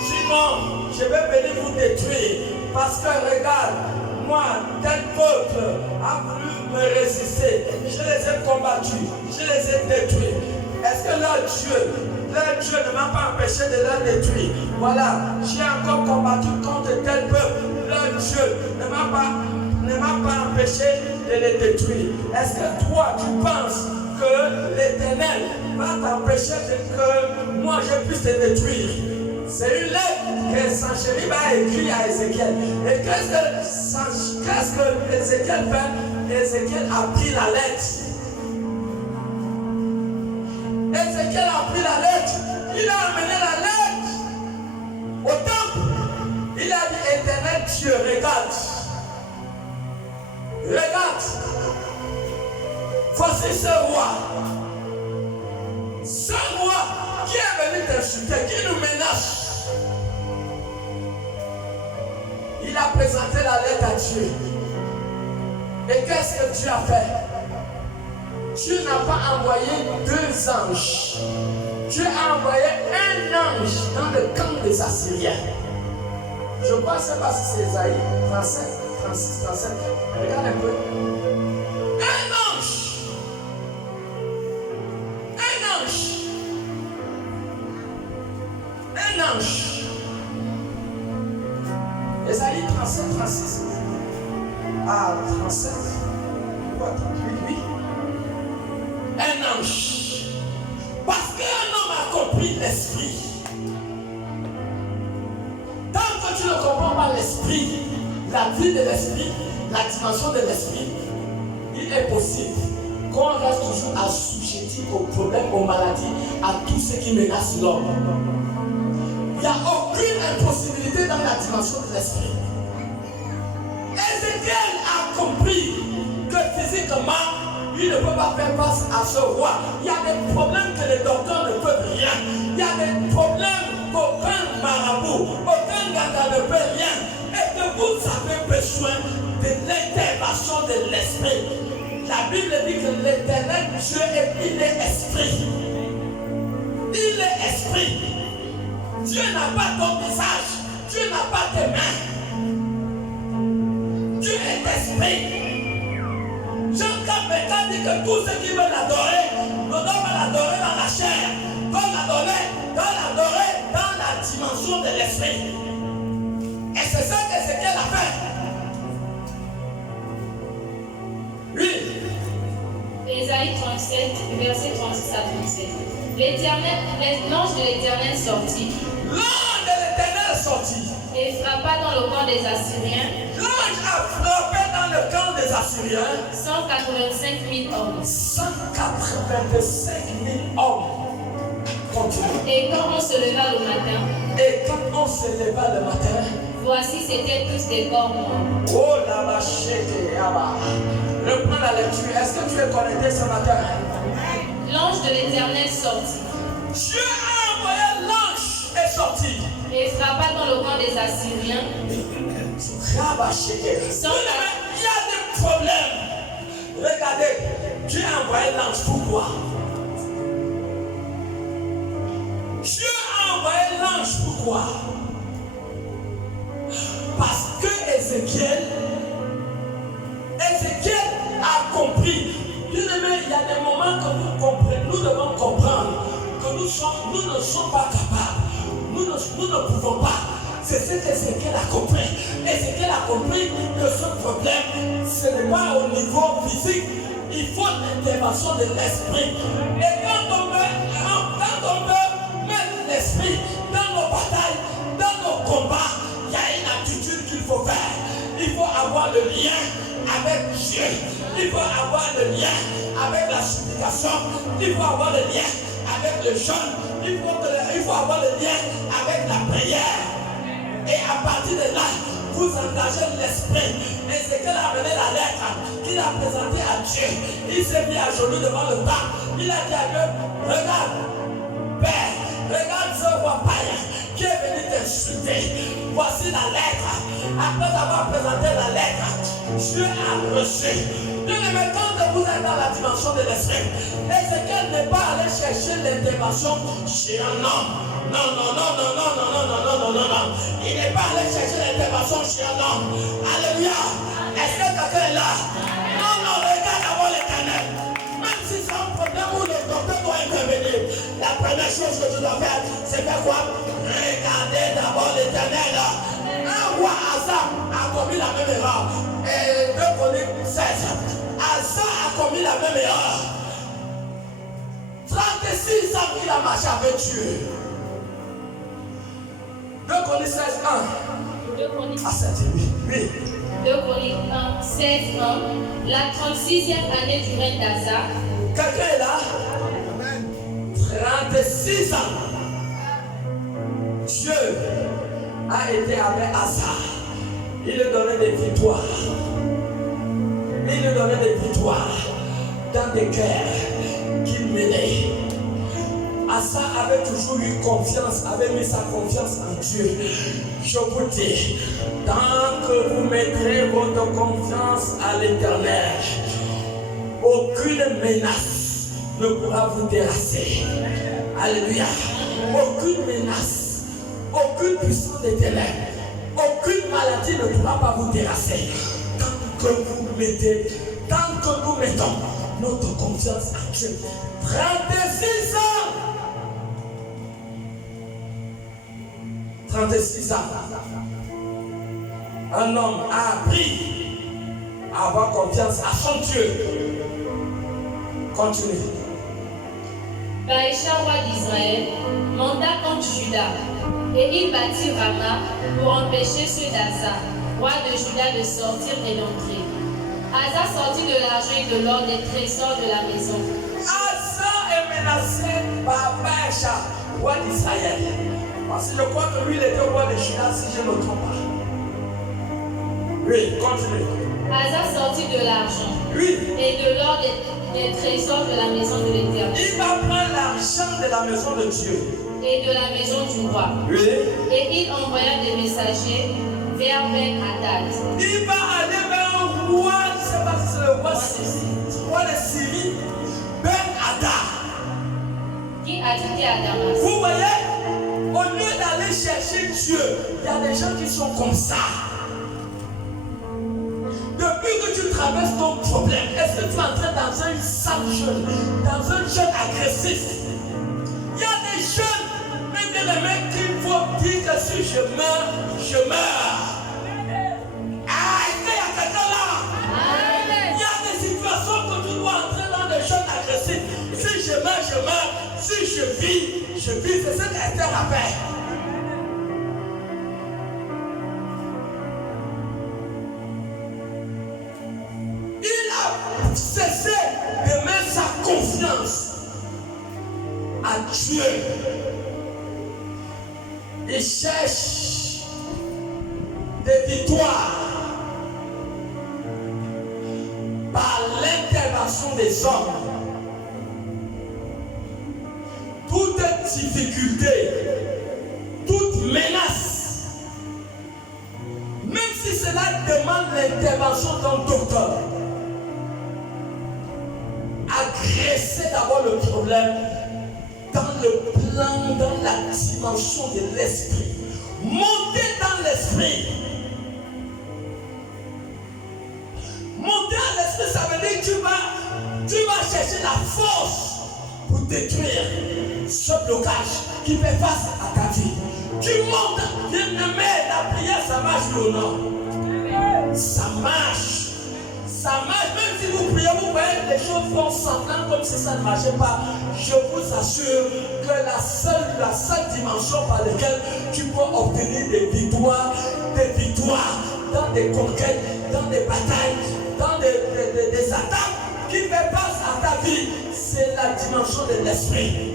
Sinon, je vais venir vous détruire. Parce que regarde, moi, tel peuple a voulu me résister. Je les ai combattus, je les ai détruits. Est-ce que leur Dieu ne m'a pas empêché de leur détruire? Voilà, j'ai encore combattu contre tel peuple. Leur Dieu ne m'a pas empêché de les détruire. Est-ce que toi, tu penses que l'Éternel va t'empêcher que moi je puisse te détruire? C'est une lettre que Sanchérib a écrite à Ézéchiel. Et qu'est-ce que Ézéchiel fait? Ézéchiel a pris la lettre. Ézéchiel a pris la lettre. Il a amené la lettre au temple. Il a dit, Éternel Dieu, regarde. Regarde. Voici ce roi. Ce roi qui est venu t'insulter, qui nous menace. Il a présenté la lettre à Dieu. Et qu'est-ce que Dieu a fait? Dieu n'a pas envoyé 2 anges. Dieu a envoyé un ange dans le camp des Assyriens. Je crois que c'est parce que c'est Isaïe 37, 36, 37. Regarde un peu. Un ange. Un ange. Un ange. Isaïe 37, 36. Ah, 37. Quoi, 38, oui. Un ange. Parce qu'un homme a compris l'esprit. Tant que tu ne comprends pas l'esprit, la vie de l'esprit, la dimension de l'esprit, il est possible qu'on reste toujours assujetti aux problèmes, aux maladies, à tout ce qui menace l'homme. Il n'y a aucune impossibilité dans la dimension de l'esprit. Ézéchiel a compris que physiquement, il ne peut pas faire face à ce roi. Il y a des problèmes que les docteurs ne peuvent rien. Il y a des problèmes qu'aucun marabout, aucun gars ne peut rien. Et que vous avez besoin de l'intervention de l'esprit. La Bible dit que l'Éternel Dieu il est esprit. Il est esprit. Dieu n'a pas ton visage. Dieu n'a pas tes mains. Dieu est esprit. Jean 4 dit que tous ceux qui veulent l'adorer, ne doivent pas l'adorer dans la chair, doivent l'adorer dans la dimension de l'esprit. Et c'est ça qu'Ézéchiel a fait. Oui. Ésaïe 37, verset 36 à 37. L'ange de l'Éternel sortit. L'ange de l'Éternel sortit. Et frappa dans le camp des Assyriens. L'ange a frappé dans le camp des Assyriens 185 000 hommes. 185 000 hommes. Continue. Et quand on se leva le matin, le matin, voici c'étaient tous des corps morts. oh la vache, reprends la lecture. Est-ce que tu es connecté ce matin? L'ange de l'Éternel sortit. Dieu a envoyé l'ange et sorti. Et frappa dans le camp des Assyriens. Il y a des problèmes. Regardez, Dieu a envoyé l'ange. Pourquoi? Dieu a envoyé l'ange. Pourquoi? Parce que Ézéchiel a compris. Bien aimé, il y a des moments que nous devons comprendre que nous ne sommes pas capables. Nous ne pouvons pas. C'est ce qu'Ézéchiel a compris. Ézéchiel a compris que ce problème, ce n'est pas au niveau physique. Il faut l'intervention de l'esprit. Et quand on veut mettre l'esprit dans nos batailles, dans nos combats, il y a une attitude qu'il faut faire. Il faut avoir le lien avec Dieu. Il faut avoir le lien avec la supplication. Il faut avoir le lien avec le jeûne. Il faut avoir le lien avec la prière. Et à partir de là, vous engagez l'esprit. Et c'est qu'elle a amené la lettre qu'il a présentée à Dieu. Il s'est mis à genoux devant le temple. Il a dit à Dieu, regarde, Père, regarde ce roi païen qui est venu t'insulter. Voici la lettre. Après avoir présenté la lettre, Dieu a reçu. Bien aimé, quand vous êtes dans la dimension de l'esprit, Ézéchiel n'est pas allé chercher l'intervention chez un homme. Non. Il n'est pas allé chercher l'intervention chez un homme. Alléluia. Est-ce que quelqu'un est là? Non, regarde d'abord l'Éternel. Même si c'est un problème où le docteur doit intervenir, la première chose que tu dois faire, c'est faire quoi? Regardez d'abord l'Éternel. Un roi Asa a commis la même erreur. Et 2 Chroniques 16. Asa a commis la même erreur. 36 ans qu'il a marché avec Dieu. 2 Chroniques 16, 1. 2 Chroniques. Ah, c'est oui. 2 Chroniques 1, 16, 1. La 36e année du règne d'Asa. Quelqu'un est là? 36 ans. Dieu a été avec Asa. Il lui donnait des victoires. Il lui donnait des victoires dans des guerres qu'il menait. Asa avait toujours eu confiance, avait mis sa confiance en Dieu. Je vous dis, tant que vous mettrez votre confiance à l'Éternel, aucune menace ne pourra vous terrasser. Alléluia. Aucune menace, aucune puissance des ténèbres, aucune maladie ne pourra pas vous terrasser. Tant que nous mettons notre confiance en Dieu. 36 ans. 36 ans. Un homme a appris à avoir confiance à son Dieu. Continue. Baïcha, roi d'Israël, monta contre Juda, et il bâtit Rama pour empêcher ceux d'Asa, roi de Juda, de sortir et d'entrer. Asa sortit de l'argent et de l'or des trésors de la maison. Asa est menacé par Baïcha, roi d'Israël. Parce que je crois que lui, il était roi de Juda, si je ne me trompe pas. Oui, continue. Asa sortit de l'argent et de l'or des trésors de la maison de l'Éternel. Il va prendre l'argent de la maison de Dieu et de la maison du roi. Oui. Et il envoya des messagers vers Ben-Hadad. Il va aller vers roi, je ne sais pas si c'est le roi de Syrie, Ben Hadad. Qui habitait à Damas. Vous voyez, au lieu d'aller chercher Dieu, il y a des gens qui sont comme ça. Depuis que tu traverses ton problème, est-ce que tu entres dans un sale jeûne, dans un jeûne agressif? Il y a des jeunes, même des mecs qu'il faut dire que si je meurs, je meurs. Ah, est-ce qu'il y a quelqu'un là? Il y a des situations que tu dois entrer dans des jeûnes agressifs. Si je meurs, je meurs. Si je vis, je vis. C'est ce qu'Esther a fait. Il a cessé de mettre sa confiance à Dieu. Il cherche des victoires par l'intervention des hommes. Toute difficulté, toute menace, même si cela demande l'intervention d'un docteur, agresser d'abord le problème dans le plan, dans la dimension de l'esprit. Monter dans l'esprit. Monter dans l'esprit, ça veut dire que tu vas chercher la force pour détruire ce blocage qui fait face à ta vie. Tu montes, bien-aimé, la prière, ça marche ou non? Ça marche. Ça marche, même si vous priez, vous voyez, les choses vont semblant comme si ça ne marchait pas. Je vous assure que la seule dimension par laquelle tu peux obtenir des victoires dans des conquêtes, dans des batailles, dans des attaques qui fait face à ta vie, c'est la dimension de l'esprit.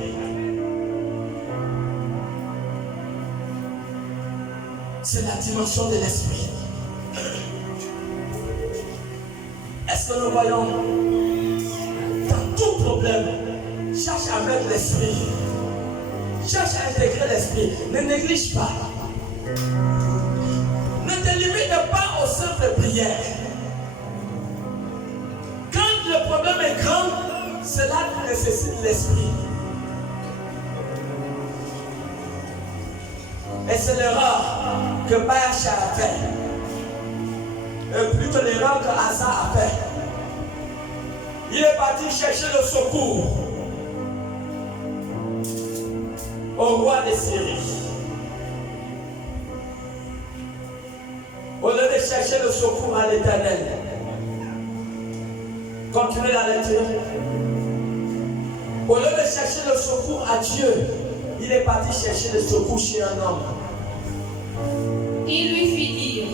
C'est la dimension de l'esprit. Est-ce que nous voyons dans tout problème, cherche à mettre l'esprit, cherche à intégrer l'esprit, ne néglige pas. Ne te limite pas aux simples prières. Quand le problème est grand, cela nécessite l'esprit. Et c'est l'erreur que Baasha a fait. Et plutôt l'erreur que Asa a fait. Il est parti chercher le secours au roi de Syrie. Au lieu de chercher le secours à l'Éternel. Continuez la lecture. Au lieu de chercher le secours à Dieu, il est parti chercher le secours chez un homme. Il lui fit dire,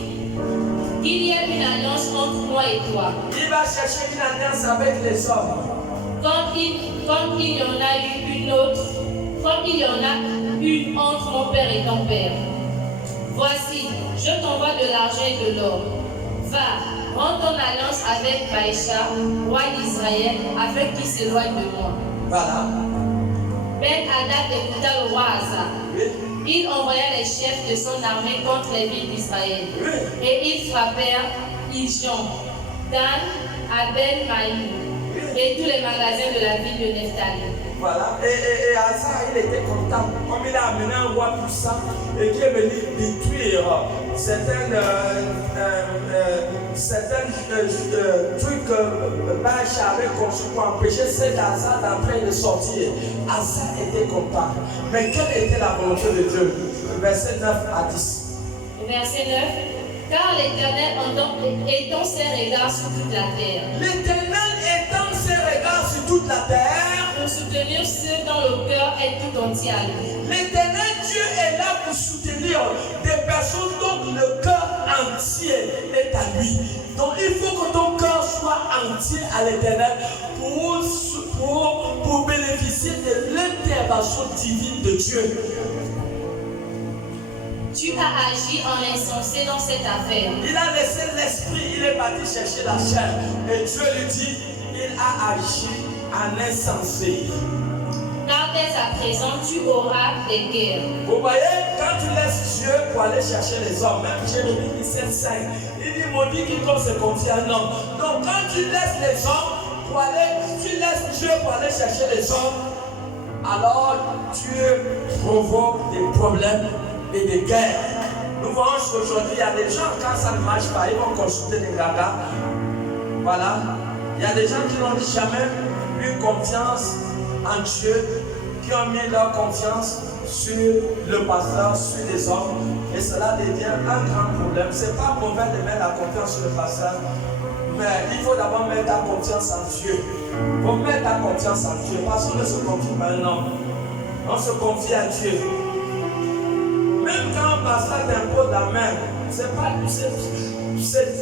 il y a une alliance entre moi et toi. Il va chercher une alliance avec les hommes. Comme il y en a eu une autre, comme il y en a une entre mon père et ton père. Voici, je t'envoie de l'argent et de l'or. Va, rends ton alliance avec Baasha, roi d'Israël, afin qu'il s'éloigne de moi. Voilà. Ben Hadad écouta le roi Asa. Oui. Il envoya les chefs de son armée contre les villes d'Israël. Oui. Et ils frappèrent Ijon, Dan, Abel-Maïm et tous les magasins de la ville de Nephtali. Voilà. Et Asa, il était content. Comme il a amené un roi puissant et qui est venu détruire certains trucs que Baasha avait conçus pour empêcher cet Asa d'entrer et de sortir. Asa était content. Mais quelle était la volonté de Dieu? Verset 9 à 10. Verset 9. Car l'Éternel étend ses regards sur toute la terre. L'Éternel étend ses regards sur toute la terre. Pour soutenir ceux dont le cœur est tout entier à lui. L'Éternel Dieu est là pour soutenir des personnes dont le cœur entier est à lui. Donc il faut que ton cœur soit entier à l'Éternel pour bénéficier de l'intervention divine de Dieu. Tu as agi en insensé dans cette affaire. Il a laissé l'esprit, il est parti chercher la chair. Et Dieu lui dit, il a agi en insensé. car dès à présent tu auras des guerres. Vous voyez, quand tu laisses Dieu pour aller chercher les hommes, même Jérémie 17,5, il dit maudit quiconque se confie à un homme. Donc quand tu laisses les hommes pour aller, tu laisses Dieu pour aller chercher les hommes, alors Dieu provoque des problèmes et des guerres. Nous voyons qu'aujourd'hui, il y a des gens, quand ça ne marche pas, ils vont consulter des gagas. Voilà. Il y a des gens qui n'ont jamais eu confiance en Dieu, qui ont mis leur confiance sur le pasteur, sur les hommes, et cela devient un grand problème. Ce n'est pas mauvais de mettre la confiance sur le pasteur, mais il faut d'abord mettre ta confiance en Dieu. Il faut mettre ta confiance en Dieu, parce qu'on ne se confie pas à un homme, on se confie à Dieu. Même quand un pasteur t'impose la main, c'est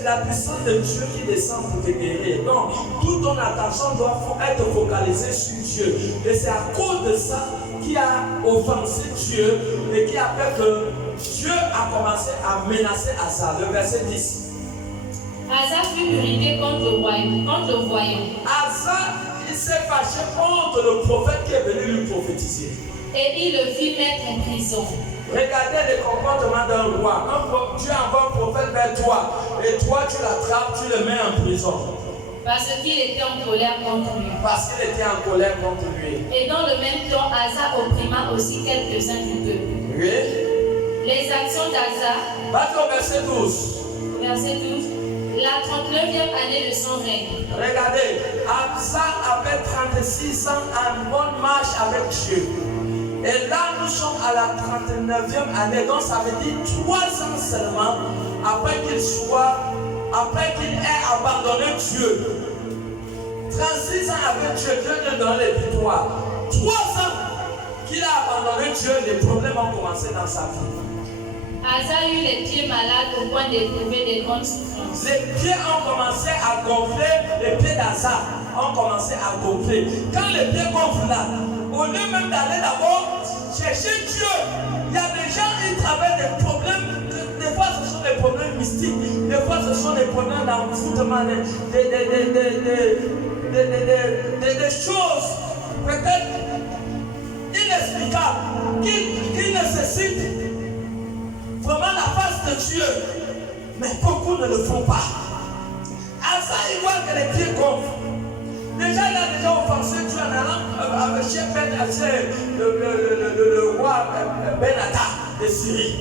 la puissance de Dieu qui descend pour te guérir. Non, toute ton attention doit être focalisée sur Dieu. Et c'est à cause de ça qui a offensé Dieu et qui a fait que Dieu a commencé à menacer Asa. Le verset 10. Asa fut irrité contre le voyant. Asa, il s'est fâché contre le prophète qui est venu lui prophétiser. Et il le fit mettre en prison. Regardez le comportement d'un roi. Dieu envoie un prophète vers toi et toi tu l'attrapes, tu le mets en prison. Parce qu'il était en colère contre lui. Parce qu'il était en colère contre lui. Et dans le même temps, Asa opprima aussi quelques-uns du peuple. Oui. Les actions d'Asa. Au verset 12. Verset 12. La 39e année de son règne. Regardez, Asa avait 36 ans en bonne marche avec Dieu. Et là, nous sommes à la 39e année. Donc, ça veut dire 3 ans seulement après qu'il ait abandonné Dieu. 36 ans avec Dieu, Dieu lui a donné les victoires. 3 ans qu'il a abandonné Dieu, les problèmes ont commencé dans sa vie. Asa eut les pieds malades au point d'éprouver des grandes souffrances. Les pieds ont commencé à gonfler, les pieds d'Asa ont commencé à gonfler. Quand les pieds gonflent là, au lieu même d'aller d'abord chercher Dieu, il y a des gens qui traversent des problèmes. Des fois ce sont des problèmes mystiques, des fois ce sont des problèmes d'envoûtement, des choses peut-être inexplicables qui nécessitent vraiment la face de Dieu. Mais beaucoup ne le font pas. Asa, il voit que les pieds gonflent. Déjà, il a déjà offensé Dieu en allant chez le roi Ben-Hadad de Syrie.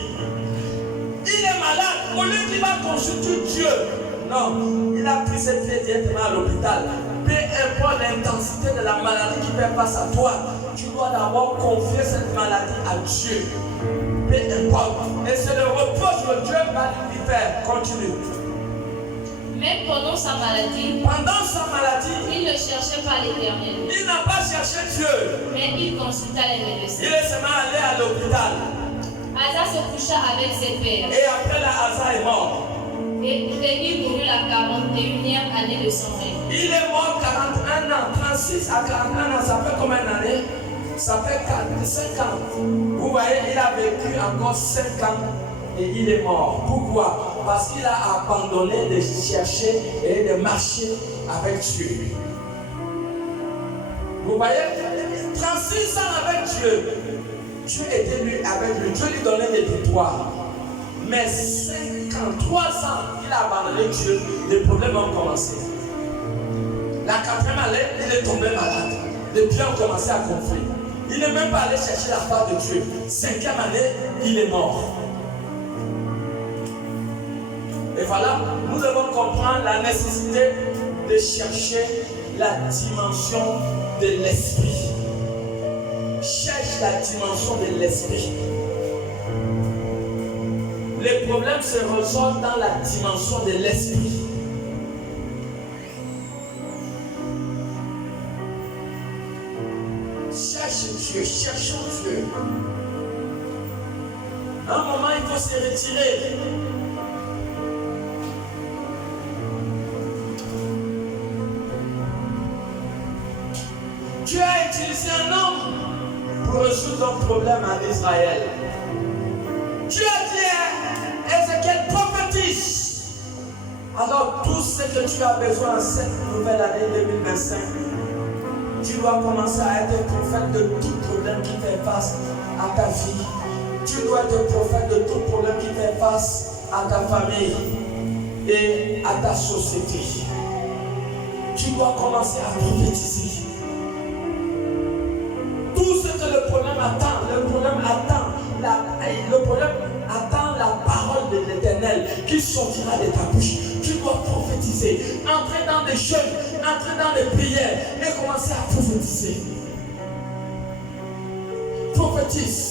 Il est malade. Au lieu qu'il va consulter Dieu, non, il a pris ses pieds directement à l'hôpital. Peu importe l'intensité de la maladie qui fait face à toi, tu dois d'abord confier cette maladie à Dieu. Peu importe. Et c'est le reproche que Dieu va lui faire. Continue. Même pendant sa maladie, il ne cherchait pas l'Éternel. Il n'a pas cherché Dieu. Mais il consulta les médecins. Il est seulement allé à l'hôpital. Asa se coucha avec ses pères. Et après là, Asa est mort. Et il mourut la 41e année de son règne. Il est mort 41 ans. 36 à 41 ans, ça fait combien d'années? Ça fait 5 ans. Vous voyez, il a vécu encore 5 ans. Et il est mort. Pourquoi? Parce qu'il a abandonné de chercher et de marcher avec Dieu. Vous voyez? 36 ans avec Dieu. Dieu était lui avec lui. Dieu lui donnait des victoires. Mais 53 ans qu'il a abandonné Dieu, les problèmes ont commencé. La 4e année, il est tombé malade. Les pieds ont commencé à gonfler. Il n'est même pas allé chercher la part de Dieu. 5e année, il est mort. Et voilà, nous devons comprendre la nécessité de chercher la dimension de l'esprit. Cherche la dimension de l'esprit. Les problèmes se résolvent dans la dimension de l'esprit. Cherche Dieu, cherchons Dieu. À un moment, il faut se retirer. Dieu a utilisé un homme pour résoudre un problème en Israël. Dieu a dit à Ézéchiel, prophétise. Alors tout ce que tu as besoin en cette nouvelle année 2025, Tu dois commencer à être un prophète de tout problème qui fait face à ta vie. Tu dois être un prophète de tout problème qui fait face à ta famille et à ta société. Tu dois commencer à prophétiser. Tout ce que le problème attend, le problème attend la parole de l'Éternel qui sortira de ta bouche. Tu dois prophétiser, entrer dans des jeûnes, entrer dans des prières et commencer à prophétiser. Prophétise.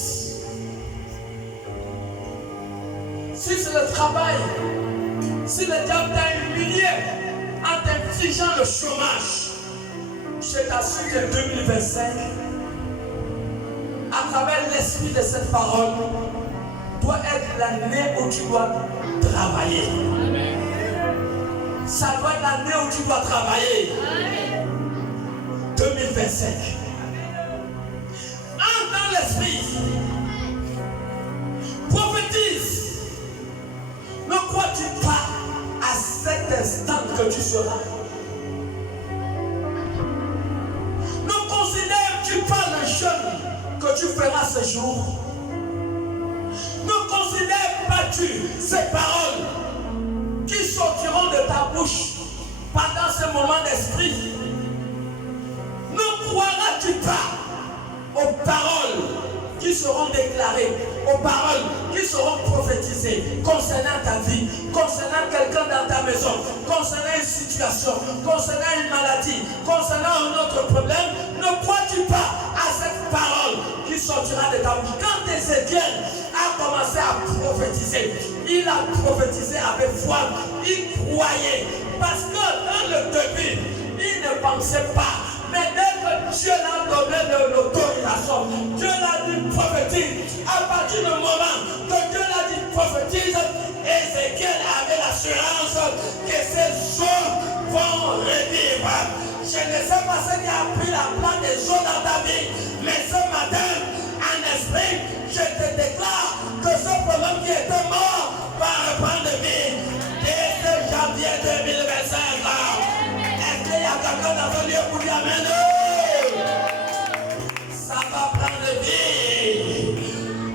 Si c'est le travail, si le diable t'a humilié en t'infligeant le chômage, je t'assure que 2025, à travers l'esprit de cette parole, doit être l'année où tu dois travailler. Amen. Ça doit être l'année où tu dois travailler. Amen. 2025. Entre dans l'esprit. Prophétise. Ne crois-tu pas à cet instant que tu seras? Ne considères-tu pas le jeûne que tu feras ce jour? Ne considères pas-tu ces paroles qui sortiront de ta bouche pendant ce moment d'esprit? Ne croiras-tu pas aux paroles qui seront déclarées, aux paroles qui seront prophétisées concernant ta vie, concernant quelqu'un dans ta maison, concernant une situation, concernant une maladie, concernant un autre problème? Ne crois-tu pas à cette parole qui sortira de ta bouche? Quand Ézéchiel a commencé à prophétiser, il a prophétisé avec foi, il croyait, parce que dans le début, il ne pensait pas. Mais dès que Dieu l'a donné de l'autorisation, Dieu l'a dit prophétise. À partir du moment que Dieu l'a dit prophétise, Ézéchiel avait l'assurance que ces jours vont revivre. Je ne sais pas ce qui a pris la place des jours dans ta vie, mais ce matin, en esprit, je te déclare que ce problème qui était mort va reprendre vie dès ce janvier 2025. Est-ce qu'il y a quelqu'un dans ce lieu pour dire amen? Ça va prendre vie.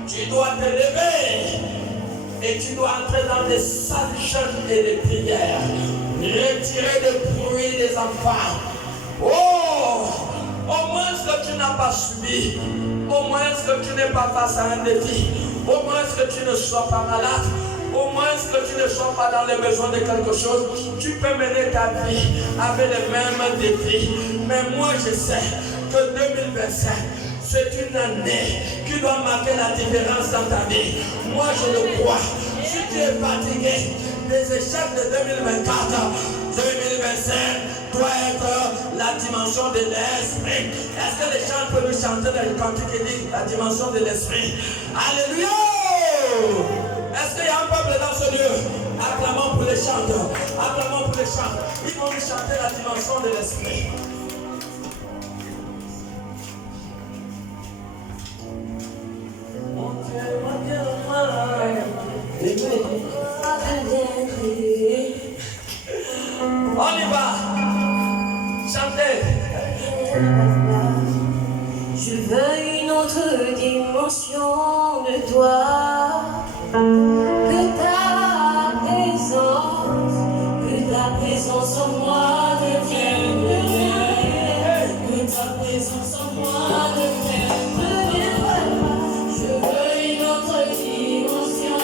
Tu dois te lever et tu dois entrer dans des salles jeûnes et des prières. Retirer le bruit des enfants. Oh! Au moins que tu n'as pas subi, au moins que tu n'es pas face à un défi, au moins que tu ne sois pas malade, au moins que tu ne sois pas dans les besoins de quelque chose, tu peux mener ta vie avec les mêmes défis. Mais moi je sais que 2025, c'est une année qui doit marquer la différence dans ta vie. Moi je le crois. Si tu es fatigué des échecs de 2024, 2025 doit être la dimension de l'esprit. Est-ce que les gens peuvent chanter dans le cantique et dire la dimension de l'esprit? Alléluia! Est-ce qu'il y a un peuple dans ce lieu? Acclamons pour les chanteurs. Acclamons pour les chanteurs. Ils vont nous chanter la dimension de l'esprit. Mon Dieu, mon Dieu, on y va. Chantez. Je veux une autre dimension de toi. Que ta présence en moi devienne réelle. Que ta présence en moi devienne réelle. Je veux une autre dimension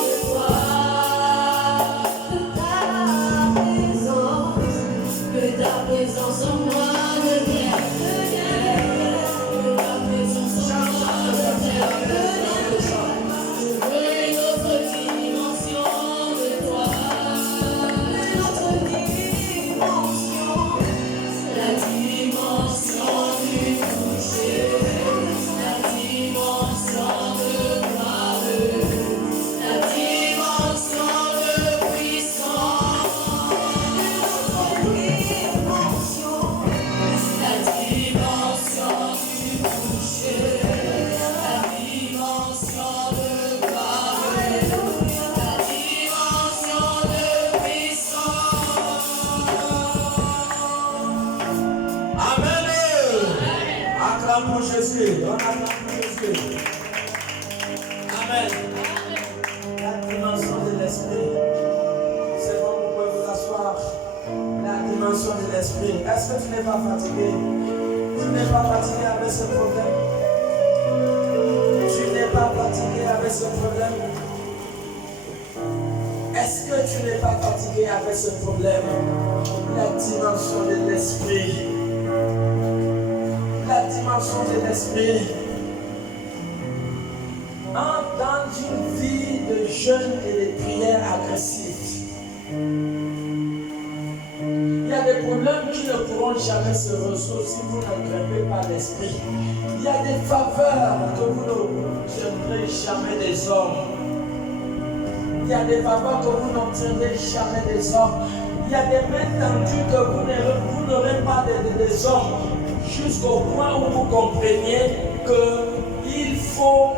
de toi. Que ta présence en moi devienne réelle. Que ta présence en moi devienne réelle. Je veux une autre dimension de toi. Une autre dimension. La dimension du toucher. La dimension de gloire. La dimension de puissance. Une autre dimension. La dimension du toucher. La dimension de gloire. La dimension de puissance. Amen. acclame pour Jésus. On acclame pour Jésus. Amen. La dimension de l'esprit. C'est bon, vous pouvez vous asseoir. La dimension de l'esprit. Est-ce que tu n'es pas fatigué? Tu n'es pas fatigué avec ce problème? Tu n'es pas fatigué avec ce problème? Est-ce que tu n'es pas fatigué avec ce problème? La dimension de l'esprit. La dimension de l'esprit. Dans une vie de jeûne et de prière agressive, il y a des problèmes qui ne pourront jamais se résoudre si vous ne grimpez pas l'esprit. Il y a des faveurs que vous n'obtiendrez jamais des hommes. Il y a des faveurs que vous n'obtiendrez jamais des hommes. Il y a des mains tendues que vous n'aurez pas des hommes, jusqu'au point où vous compreniez qu'il faut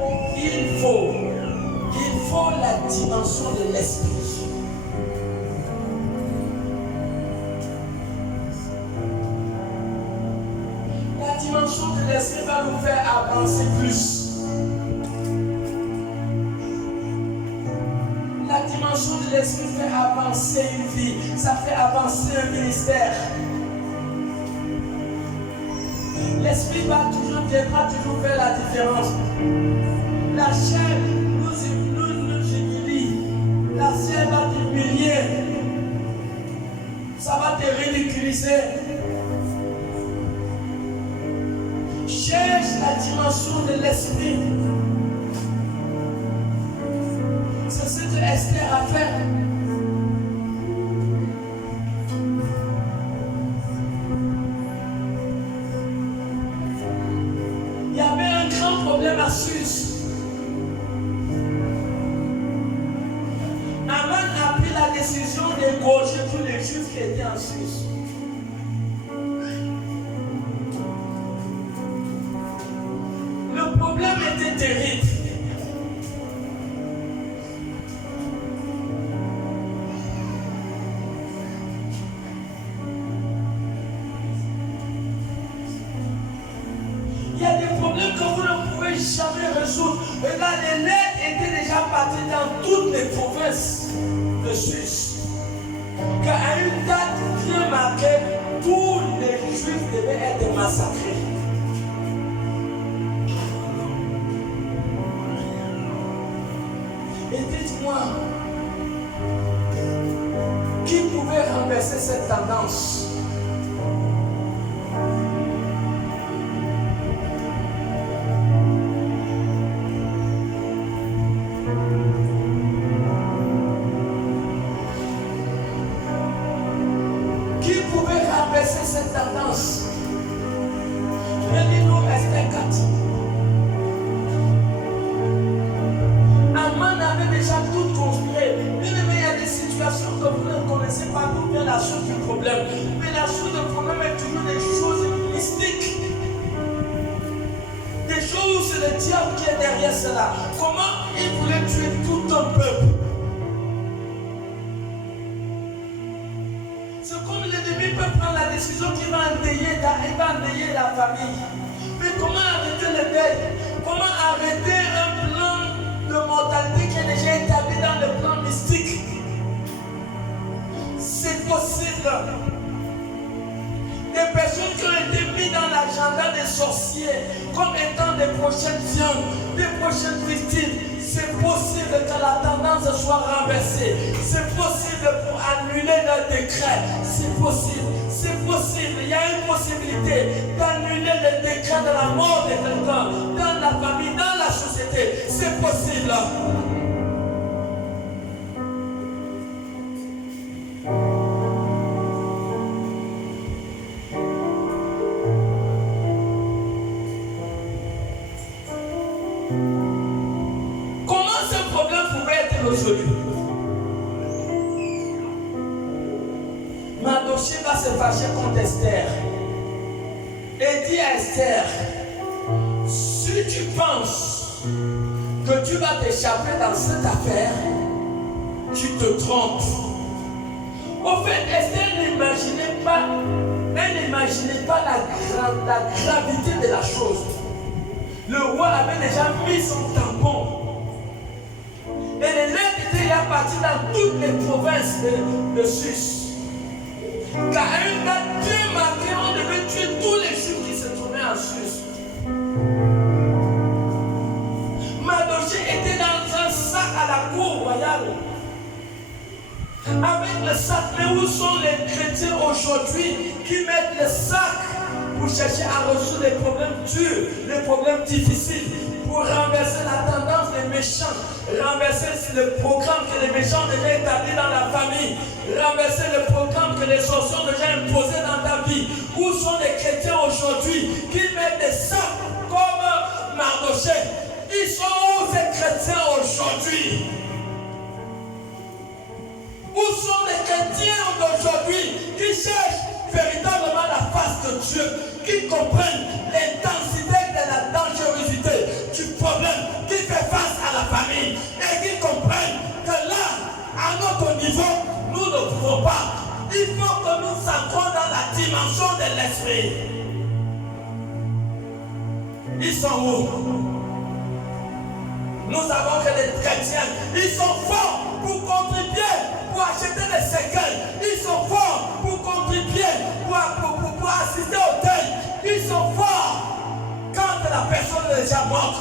la dimension de l'esprit. La dimension de l'esprit va nous faire avancer plus. La dimension de l'esprit fait avancer une vie, ça fait avancer un ministère. L'esprit viendra toujours faire la différence. La chair nous humilie. La chair va t'humilier. Ça va te ridiculiser. Cherche la dimension de l'esprit. C'est ce que Esther a fait. Il y avait un grand problème à Suse. Aman a pris la décision d'égorger tous les Juifs qui étaient en Suse. Le problème était terrible. Il y a des problèmes que vous ne pouvez jamais résoudre. Et là, les lettres étaient déjà parties dans toutes les provinces de Suisse. Qu'à une date bien marquée, tous les Juifs devaient être massacrés. Et dites-moi, qui pouvait renverser cette tendance? Cette tendance. Relis-nous Esther 4. Aman avait déjà tout conspiré. Bien aimé, il y a des situations que vous ne connaissez pas d'où vient la source du problème. Mais la source du problème est toujours des choses mystiques. Des choses où c'est le diable qui est derrière cela. Comment il voulait tuer tout un peuple? C'est comme l'ennemi peut prendre la décision qui va endayer la famille. Mais comment arrêter le deuil? Comment arrêter un plan de mortalité qui est déjà établi dans le plan mystique? C'est possible. Des personnes qui ont été mises dans l'agenda des sorciers comme étant des prochaines viandes, des prochaines victimes. C'est possible que la tendance soit renversée. C'est possible pour annuler le décret. C'est possible. C'est possible. Il y a une possibilité d'annuler le décret de la mort de quelqu'un dans la famille, dans la société. C'est possible. Mardochée va se fâcher contre Esther et dit à Esther, si tu penses que tu vas t'échapper dans cette affaire, tu te trompes. Au fait, Esther n'imaginait pas Elle n'imaginait pas la gravité de la chose. Le roi avait déjà mis son tampon. Et les lettres étaient déjà parties dans toutes les provinces de Sus. Car à une date bien marquée, on devait tuer tous les Juifs qui se trouvaient en Sus. Mardochée était dans un sac à la cour royale. Avec le sac, mais où sont les chrétiens aujourd'hui qui mettent le sac pour chercher à résoudre les problèmes durs, les problèmes difficiles, pour renverser la tendance des méchants, renverser le programme que les méchants ont déjà établi dans la famille, renverser le programme que les sorciers ont déjà imposé dans ta vie. Où sont les chrétiens aujourd'hui qui mettent des sacs comme Mardochée? Ils sont où ces chrétiens aujourd'hui? Où sont les chrétiens d'aujourd'hui qui cherchent véritablement la face de Dieu, qui comprennent l'intensité de la dangerosité du problème, qui fait face à la famille et qui comprennent que là, à notre niveau, nous ne pouvons pas. Il faut que nous entrons dans la dimension de l'esprit. Ils sont où? Nous savons que les chrétiens, ils sont forts pour contribuer, pour acheter des séquelles. Ils sont forts pour contribuer, pour assister au deuil. Ils sont forts quand la personne est déjà morte.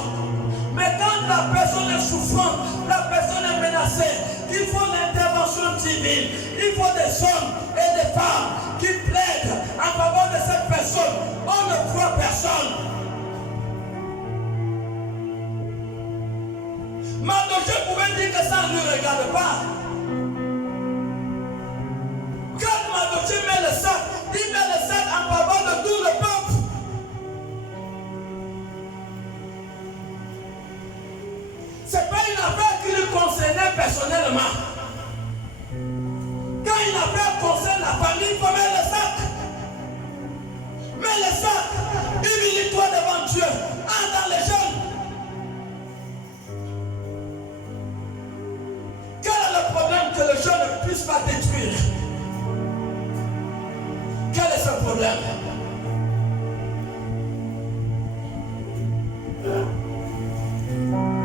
Mais quand la personne est souffrante, la personne est menacée, il faut l'intervention divine. Il faut des hommes et des femmes qui plaident en faveur de cette personne. On ne croit personne. Mardochée pouvait dire que ça ne lui regarde pas. Quand Mardochée met le sac, il met le sac en faveur de tout le peuple. Ce n'est pas une affaire qui lui concernait personnellement. Quand une affaire concerne la famille, il faut mettre le sac. Mets le sac, humilie-toi devant Dieu, entre dans les jeunes. Quel est le problème que le jeune ne puisse pas détruire? Quel est ce problème?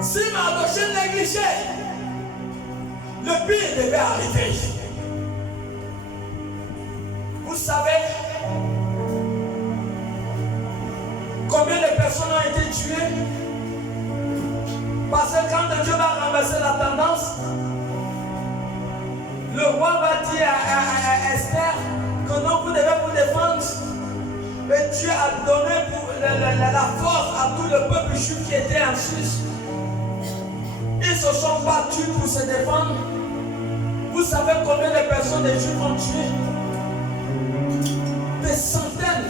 Si Mardochée négligeait, le pire devait arriver. Vous savez combien de personnes ont été tuées? Parce que quand Dieu va renverser la tendance, le roi va dire à Esther que non, vous devez vous défendre. Et Dieu a donné la force à tout le peuple juif qui était en Suisse. Ils se sont battus pour se défendre. Vous savez combien de personnes les Juifs ont tué? Des centaines,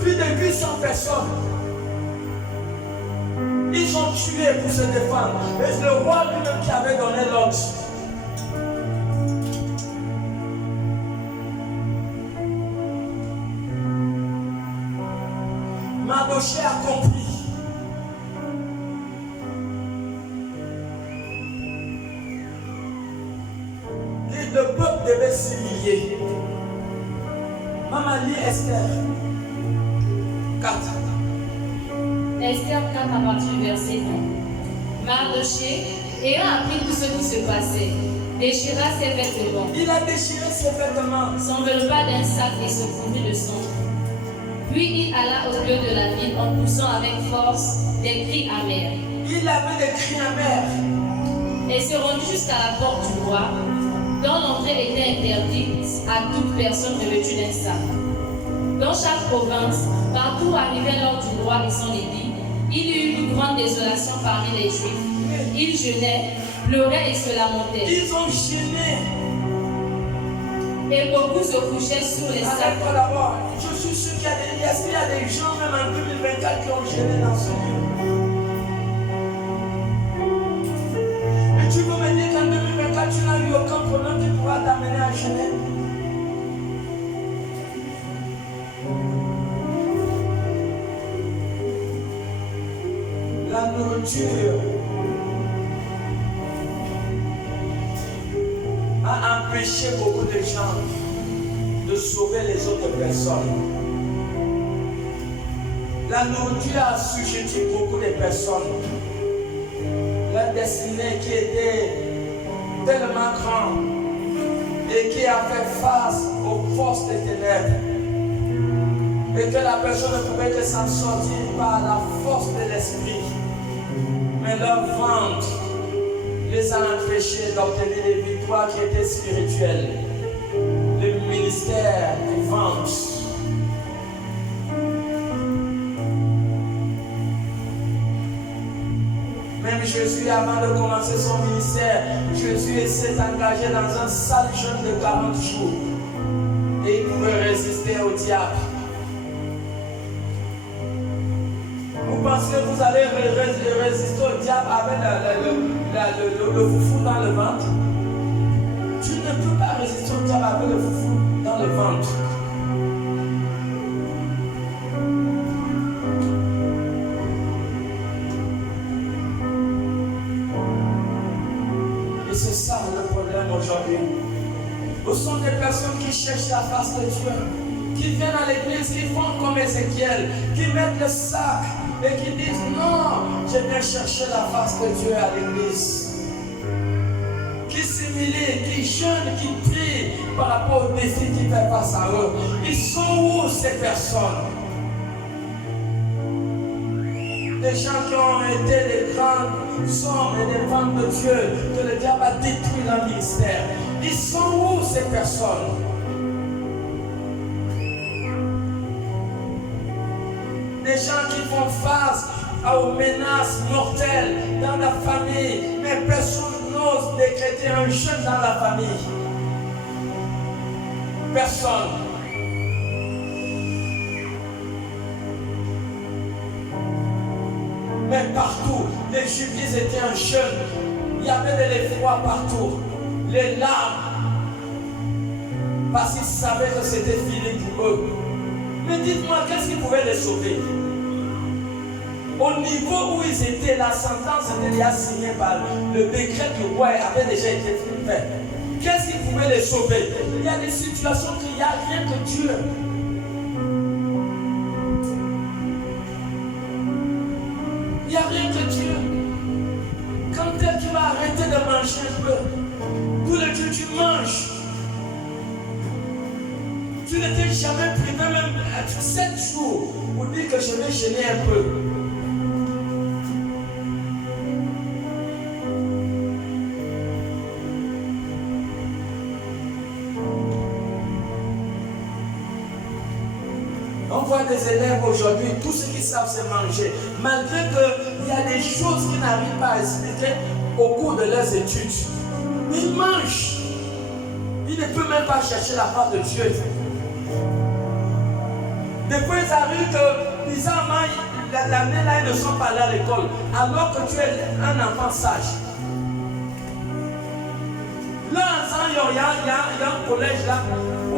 plus de 800 personnes. Ils ont tué pour se défendre. Et c'est le roi lui-même qui avait donné l'ordre. Mardochée a compris. Le peuple devait s'humilier. Maman lit Esther 4. Esther 4 à partir du verset 1. Mardochée, ayant appris tout ce qui se passait, déchira ses vêtements. Il a déchiré ses vêtements. S'enveloppa d'un sac et se couvrit de sang. Puis il alla au lieu de la ville en poussant avec force des cris amers. Il avait des cris amers. Et se rendit jusqu'à la porte du roi, dont l'entrée était interdite à toute personne revêtue d'un sac. Dans chaque province, partout arrivait l'ordre du roi et son édit, il y eut une grande désolation parmi les Juifs. Ils jeûnaient, pleuraient et se lamentaient. Ils ont gêné. Et beaucoup se couchaient sur les sacs. Je suis sûr qu'il y a des gens, même en 2024, qui ont gêné dans ce lieu. Et tu veux me dire qu'en 2024, tu n'as eu aucun problème qui pourra t'amener à gêner? La nourriture a empêché beaucoup de gens de sauver les autres personnes. La nourriture a assujetti beaucoup de personnes. Leur destinée qui était tellement grande et qui a fait face aux forces des ténèbres. Et que la personne ne pouvait que s'en sortir par la force de l'esprit. Mais leur ventre les a empêchés d'obtenir des victoires qui étaient spirituelles. Le ministère du ventre. Même Jésus, avant de commencer son ministère, Jésus s'est engagé dans un sale jeûne de 40 jours. Et il pouvait résister au diable. Vous pensez que vous allez résister au diable avec le foufou dans le ventre? Tu ne peux pas résister au diable avec le foufou dans le ventre. Et c'est ça le problème aujourd'hui. Ce sont des personnes qui cherchent la face de Dieu, qui viennent à l'église, qui font comme Ézéchiel, qui mettent le sac et qui disent non, je viens chercher la face de Dieu à l'église. Qui s'humilient, qui jeûnent, qui prient par rapport aux défis qui fait face à eux. Ils sont où ces personnes? Des gens qui ont été des grands hommes et des femmes de Dieu, que le diable a détruit leur ministère. Ils sont où ces personnes? Des gens qui font face aux menaces mortelles dans la famille, mais personne n'ose décréter un jeûne dans la famille. Personne. Mais partout, les Juifs étaient en jeûne. Il y avait de l'effroi partout. Les larmes. Parce qu'ils savaient que c'était fini pour eux. Mais dites-moi, qu'est-ce qui pouvait les sauver? Au niveau où ils étaient, la sentence était déjà signée par le décret du roi avait déjà été fait. Qu'est-ce qui pouvait les sauver? Il y a des situations qu'il n'y a rien que Dieu. Il n'y a rien que Dieu. Quand est-ce que tu vas arrêter de manger un peu? Tous les jours tu manges. Tu n'étais jamais privé même 7 jours pour dire que je vais gêner un peu. On voit des élèves aujourd'hui, tout ce qu'ils savent c'est manger. Malgré qu'il y a des choses qu'ils n'arrivent pas à expliquer au cours de leurs études. Ils mangent. Ils ne peuvent même pas chercher la part de Dieu. Des fois, ils arrivent que bizarrement, l'année là, ils ne sont pas allés à l'école. Alors que tu es un enfant sage. Là, il y a un collège là où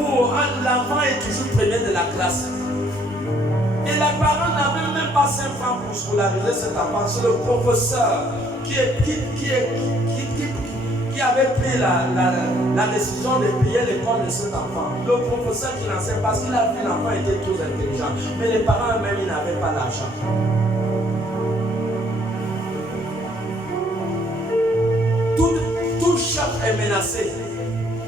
l'enfant est toujours premier de la classe. Et les parents n'avaient même pas 5 francs pour scolariser cet enfant. C'est le professeur qui avait pris la décision de payer l'école de cet enfant. Le professeur qui l'enseigne parce qu'il a vu l'enfant était trop intelligent. Mais les parents eux-mêmes, ils n'avaient pas d'argent. Tout chef est menacé.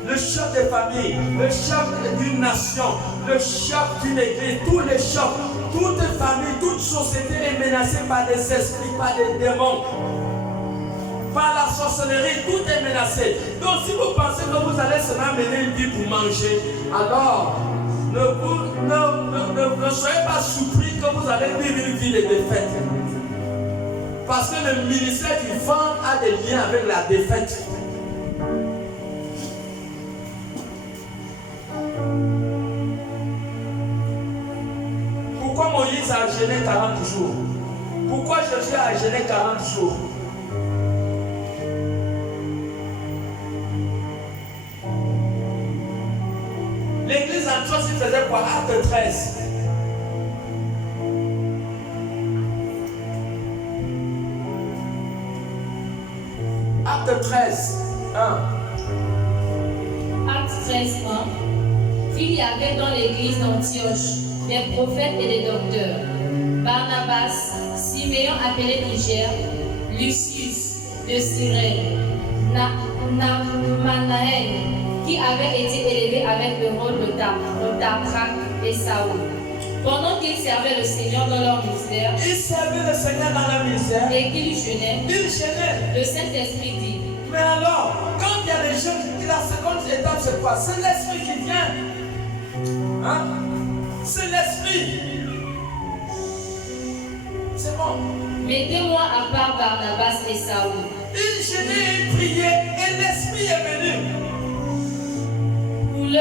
Le chef des familles, le chef d'une nation, le chef d'une église, tous les chefs, toute famille, toute société est menacée par des esprits, par des démons. Par la sorcellerie, tout est menacé. Donc si vous pensez que vous allez seulement mener une vie pour manger, alors ne soyez pas surpris que vous allez vivre une vie de défaite. Parce que le ministère du ventre a des liens avec la défaite. Pourquoi Moïse a jeûné 40 jours? Pourquoi Jésus a jeûné 40 jours? L'église Antioche faisait quoi? Acte 13. Acte 13, 1. Acte 13, 1. Il y avait dans l'église d'Antioche des prophètes et des docteurs. Barnabas, Siméon appelé Niger, Lucius de Cyrène, Nathanaël, qui avait été élevé avec le rôle de Tartraque et Saoul. Pendant qu'ils servaient le Seigneur dans leur ministère, Ils servaient le Seigneur dans la misère. et qu'ils jeûnaient, Ils gênaient. le Saint-Esprit dit, Mais alors, quand il y a les jeunes, la seconde étape, c'est quoi? C'est l'esprit qui vient. Hein? C'est l'esprit. C'est bon. mettez-moi à part Barnabas et Saoul. Ils gênaient, ils priaient, et l'esprit est venu. Pour le à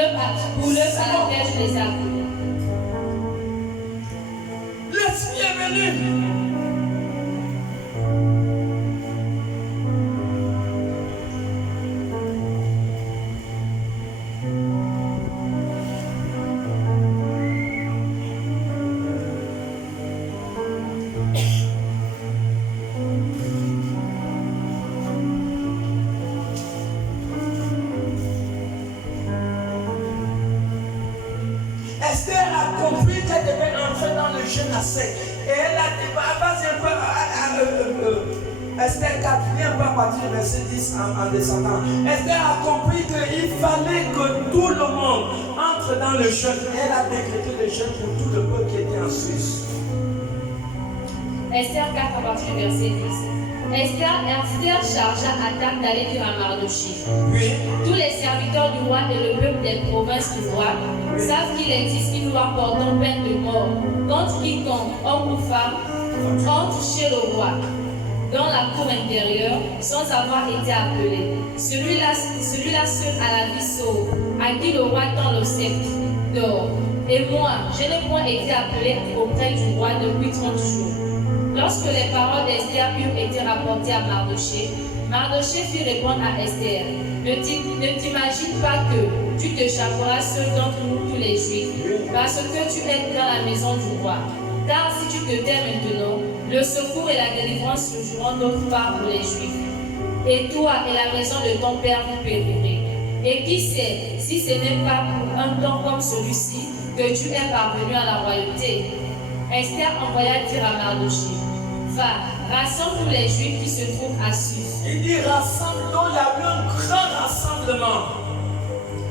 la pêche des arbres. L'esprit est venu. Esther a compris qu'elle devait entrer dans le jeûne à sec. Et elle a dit, Esther 4, viens pas partir du verset 10 en descendant. Esther a compris qu'il fallait que tout le monde entre dans le jeûne. Et elle a décrété le jeûne pour tout le peuple qui était en Suisse. Esther 4 à partir du verset 10. Esther chargea Attaque d'aller dire à Mardoché. Oui. Tous les serviteurs du roi et le peuple des provinces du roi savent qu'il existe une loi portant peine de mort contre quiconque, homme ou femme, entre chez le roi, dans la cour intérieure, sans avoir été appelé. Celui-là seul a la vie sauve, à qui le roi tend le sceptre d'or. Et moi, je n'ai point été appelé auprès du roi depuis 30 jours. Lorsque les paroles d'Esther eurent été rapportées à Mardoché, Mardoché fit répondre à Esther, ne t'imagine pas que tu te chapeauras seul d'entre nous tous les Juifs, parce que tu es dans la maison du roi. Car si tu te tais maintenant, le secours et la délivrance surgiront d'autre part pour les Juifs. Et toi et la maison de ton père vous périrez. Et qui sait si ce n'est pas pour un temps comme celui-ci que tu es parvenu à la royauté. Esther envoya dire à Mardoché, va, rassemble tous les Juifs qui se trouvent à Suse. Il dit rassemble, donc il y a eu un grand rassemblement.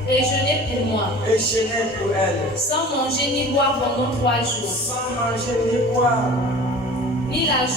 Et jeûner pour moi, Et gênait pour elle. sans manger ni boire pendant 3 jours, Sans manger ni boire, ni la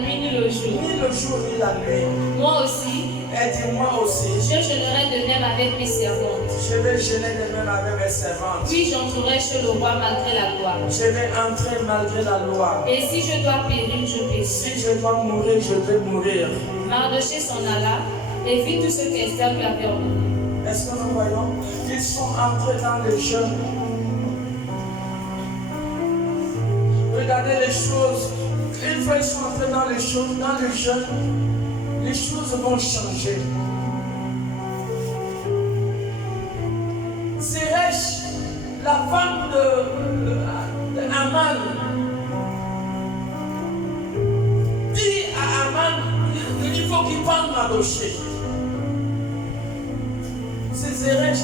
nuit ni le jour. ni le jour ni la nuit. Moi aussi, Elle dit moi aussi, je jeûnerai de même avec mes servantes. je vais gêner de même avec mes servantes. Puis j'entrerai chez le roi malgré la loi. Je vais entrer malgré la loi. Et si je dois périr, je péris. Si je dois mourir, je vais mourir. Mardoché s'en alla et fit tout ce qu'Esther lui avait ordonné. Est-ce que nous voyons? Ils sont entrés dans le jeûne. Regardez les choses. Une fois ils sont entrés dans le jeûne, les choses vont changer. Zeresh, la femme de Aman, dit à Aman, il faut qu'il prenne Mardoché. C'est Zeresh,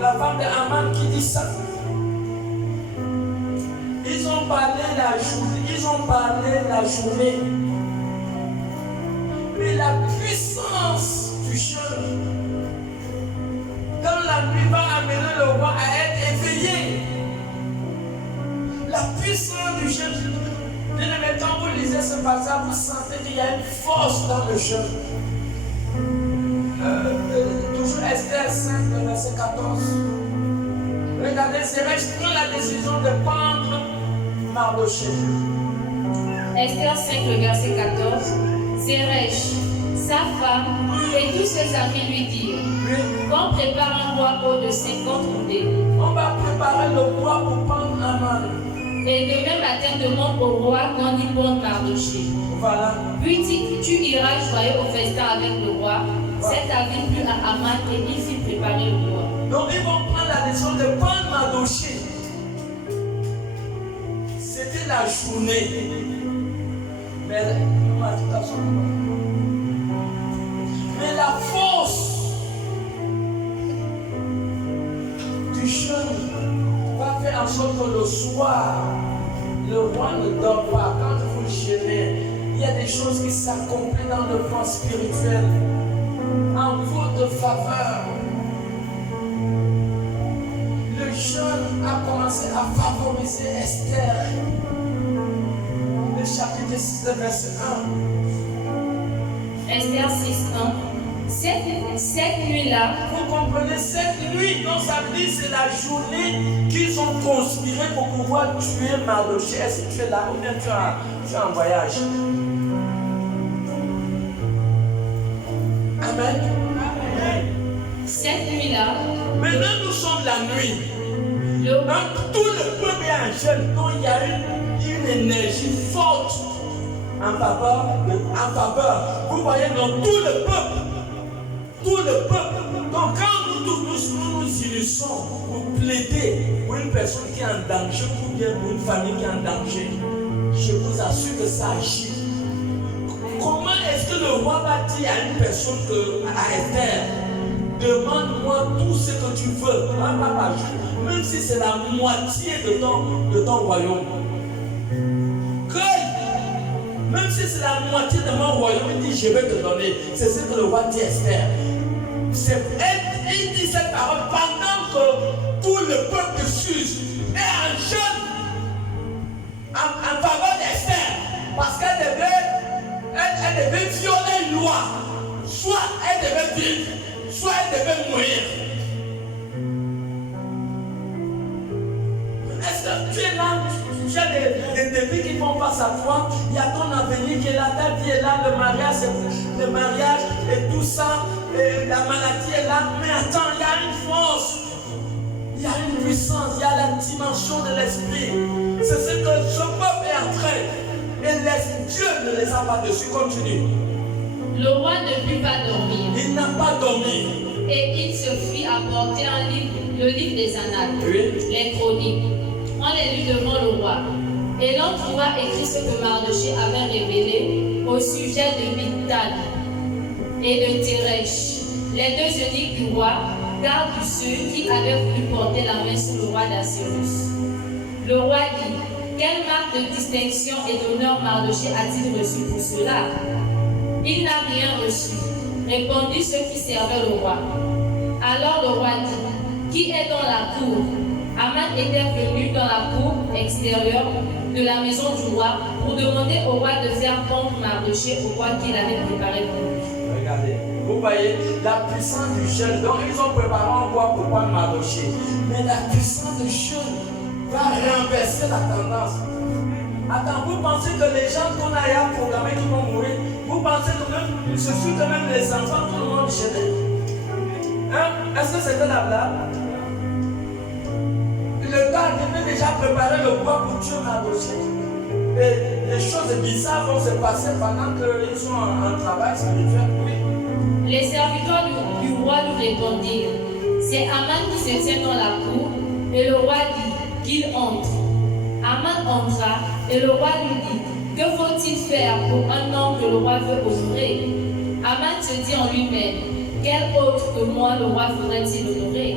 la femme de Aman, qui dit ça. Ils ont parlé la journée. Mais la puissance du jeûne dans la nuit va amener le roi à être éveillé. La puissance du jeûne. Bien-aimés, quand vous lisez ce passage, vous sentez qu'il y a une force dans le jeûne. Toujours Esther 5, verset 14. Regardez, Zeresh prend la décision de prendre Mardoché. Esther 5, le verset 14. Zeresh, sa femme et tous ses amis lui dirent, qu'on prépare un bois haut de 50 coudées. On va préparer le bois pour prendre Aman. Et demain matin, demande au roi qu'on y ponde Mardoché. Voilà. Puis tu iras joyeux au festin avec le roi. Cet avis plut à Aman et il fit préparer le bois. Donc ils vont prendre la décision de prendre Mardoché. C'était la journée. Mais la force du jeûne va faire en sorte que le soir, Le roi ne dort pas. Quand vous le gênez, il y a des choses qui s'accomplissent dans le plan spirituel en votre faveur. Le jeûne a commencé à favoriser Esther. Le chapitre 6, verset 1. Esther 6:1. Cette nuit-là, Vous comprenez, cette nuit, dans sa vie, c'est la journée qu'ils ont conspiré pour pouvoir tuer Mardochée. Est-ce que tu es là ou bien tu es en voyage? Amen. cette nuit-là, Maintenant, nous sommes la nuit. le Donc, tout le peuple est en jeûne. Donc, il y a une énergie forte en faveur. Vous voyez, dans tout le peuple. Tout le peuple. Donc, quand nous unissons pour plaider pour une personne qui est en danger ou bien pour une famille qui est en danger, je vous assure que ça agit. Comment est-ce que le roi va dire à une personne à Esther, demande-moi tout ce que tu veux, même si c'est la moitié de ton royaume. Même si c'est la moitié de mon royaume, il dit je vais te donner. C'est ce que le roi dit à Esther. Il dit cette parole pendant que tout le peuple s'use est en jeûne en faveur d'Esther. Parce qu'elle devait violer une loi. Soit elle devait vivre, soit elle devait mourir. Est-ce que tu es là? Tu as des défis qui font face à toi. Il y a ton avenir qui est là, ta vie est là, le mariage et tout ça, et la maladie est là. Mais attends, il y a une force, il y a une puissance, il y a la dimension de l'esprit. C'est ce que ce peuple est en train. Et Dieu ne les a pas dessus. Continue. le roi ne put pas dormir. Il n'a pas dormi. Et il se fit apporter un livre, le livre des annales, Oui. les chroniques. On les lut devant le roi. Et l'on trouva écrit ce que Mardochée avait révélé au sujet de Bigtan et de Teresh, les deux eunuques du roi, garde de ceux qui avaient voulu porter la main sur le roi d'Assyrus. Le roi dit, quelle marque de distinction et d'honneur Mardochée a-t-il reçu pour cela? Il n'a rien reçu, répondit ceux qui servaient le roi. Alors le roi dit, qui est dans la cour? Aman était venu dans la cour extérieure de la maison du roi pour demander au roi de faire pendre Mardochée au roi qu'il avait préparé pour lui. Regardez, vous voyez la puissance du jeûne. Donc ils ont préparé un roi pour prendre Mardochée. Mais la puissance du jeûne va renverser la tendance. Attends, vous pensez que les gens qu'on a programmés qui vont mourir, vous pensez que même, ce fut quand même les enfants, tout le monde gênait. Hein? Est-ce que c'était la blague? Le gars devait déjà préparer le roi pour tuer Mardochée. Et les choses bizarres vont se passer pendant qu'ils sont en travail spirituel. Oui. Les serviteurs du roi lui répondirent, c'est Aman qui se tient dans la cour, et le roi dit qu'il entre. Aman entra, et le roi lui dit, que faut-il faire pour un homme que le roi veut honorer? Aman se dit en lui-même, quel autre que moi le roi voudrait-il honorer?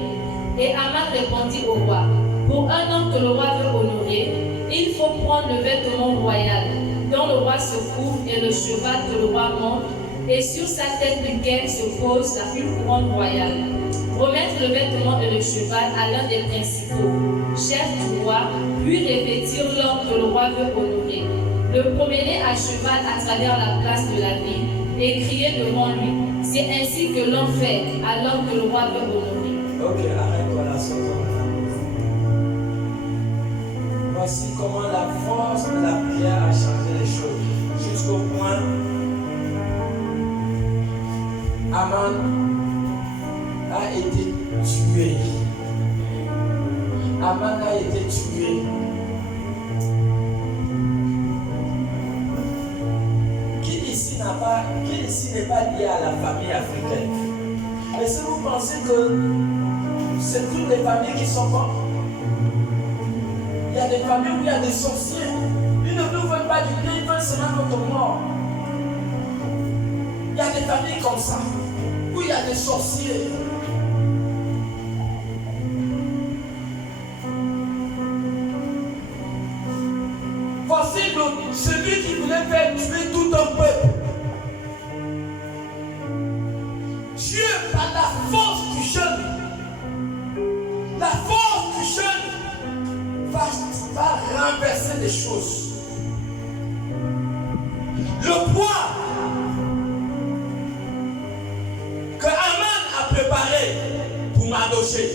Et Aman répondit au roi, pour un homme que le roi veut honorer, il faut prendre le vêtement royal, dont le roi se couvre, et le cheval que le roi monte, et sur sa tête duquel se pose une couronne royale. Remettre le vêtement et le cheval à l'un des principaux chefs du roi, puis revêtir l'homme que le roi veut honorer. Le promener à cheval à travers la place de la ville, et crier devant lui. C'est ainsi que l'on fait à l'homme que le roi veut honorer. Ok, arrête-toi là, voici comment la force de la prière a changé les choses. Jusqu'au point, Aman a été tué. Aman a été tué. Qui ici n'est pas lié à la famille africaine? Mais si vous pensez que c'est toutes les familles qui sont mortes, il y a des familles où il y a des sorciers. Ils ne nous veulent pas du bien, ils veulent seulement notre mort. Il y a des familles comme ça, où il y a des sorciers. celui qui voulait faire tuer tout un peuple. Dieu, par la force du jeûne, va renverser les choses. Le poids que Aman a préparé pour Mardochée,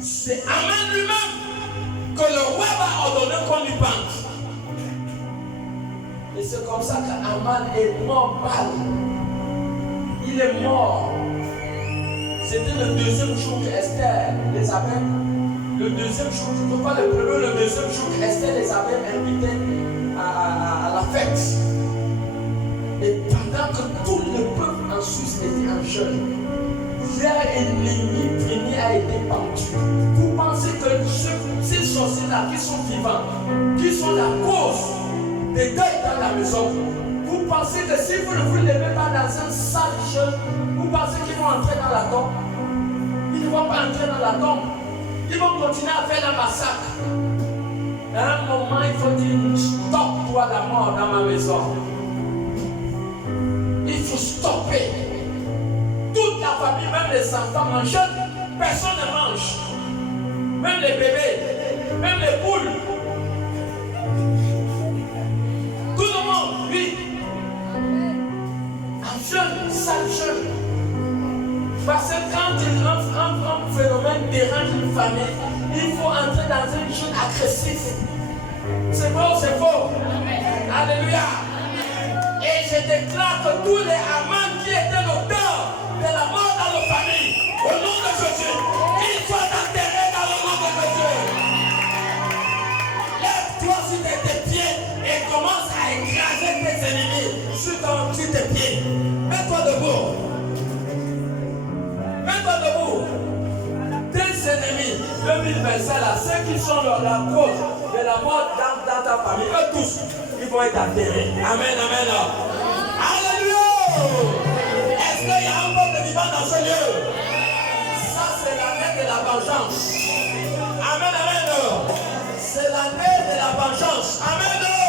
c'est Aman lui-même que le roi va ordonner qu'on lui pende. Et c'est comme ça qu'Aman est mort mal. Il est mort. C'était le deuxième jour qu'Esther les avait. Le deuxième jour, je ne peux pas le premier, le deuxième jour qu'Esther les avait invités à la fête. Et pendant que tout le peuple en Suisse était en jeûne, leur ennemi premier a été pendu. Vous pensez que ces sorciers-là qui sont vivants, qui sont la cause des deuils dans la maison, vous pensez que si vous ne vous levez pas dans un sale jeûne, vous pensez qu'ils vont entrer dans la tombe? Ils ne vont pas entrer dans la tombe. Ils vont continuer à faire la massacre. À un moment, il faut dire stop toi la mort dans ma maison. Il faut stopper. Toute la famille, même les enfants mangent, personne ne mange. Même les bébés, même les poules. Tout le monde, oui. Un jeune, sale jeune. Parce que quand un phénomène dérange une famille, il faut entrer dans un jeûne agressif. C'est vrai ou c'est faux? Alléluia. Et je déclare que tous les amants qui étaient l'auteur de la mort dans nos familles, au nom de Jésus, qu'ils soient enterrés dans le nom de Jésus. Lève-toi sur tes pieds et commence à écraser tes ennemis sur tes pieds. Mets-toi debout. Mets-toi debout. Tes ennemis, 2025 là, ceux qui sont la cause de la mort dans ta famille, eux tous, ils vont être enterrés. Amen, amen. Alléluia. Est-ce qu'il y a un peuple vivant dans ce lieu? Ça, c'est l'année de la vengeance. Amen, amen. C'est l'année de la vengeance. Amen.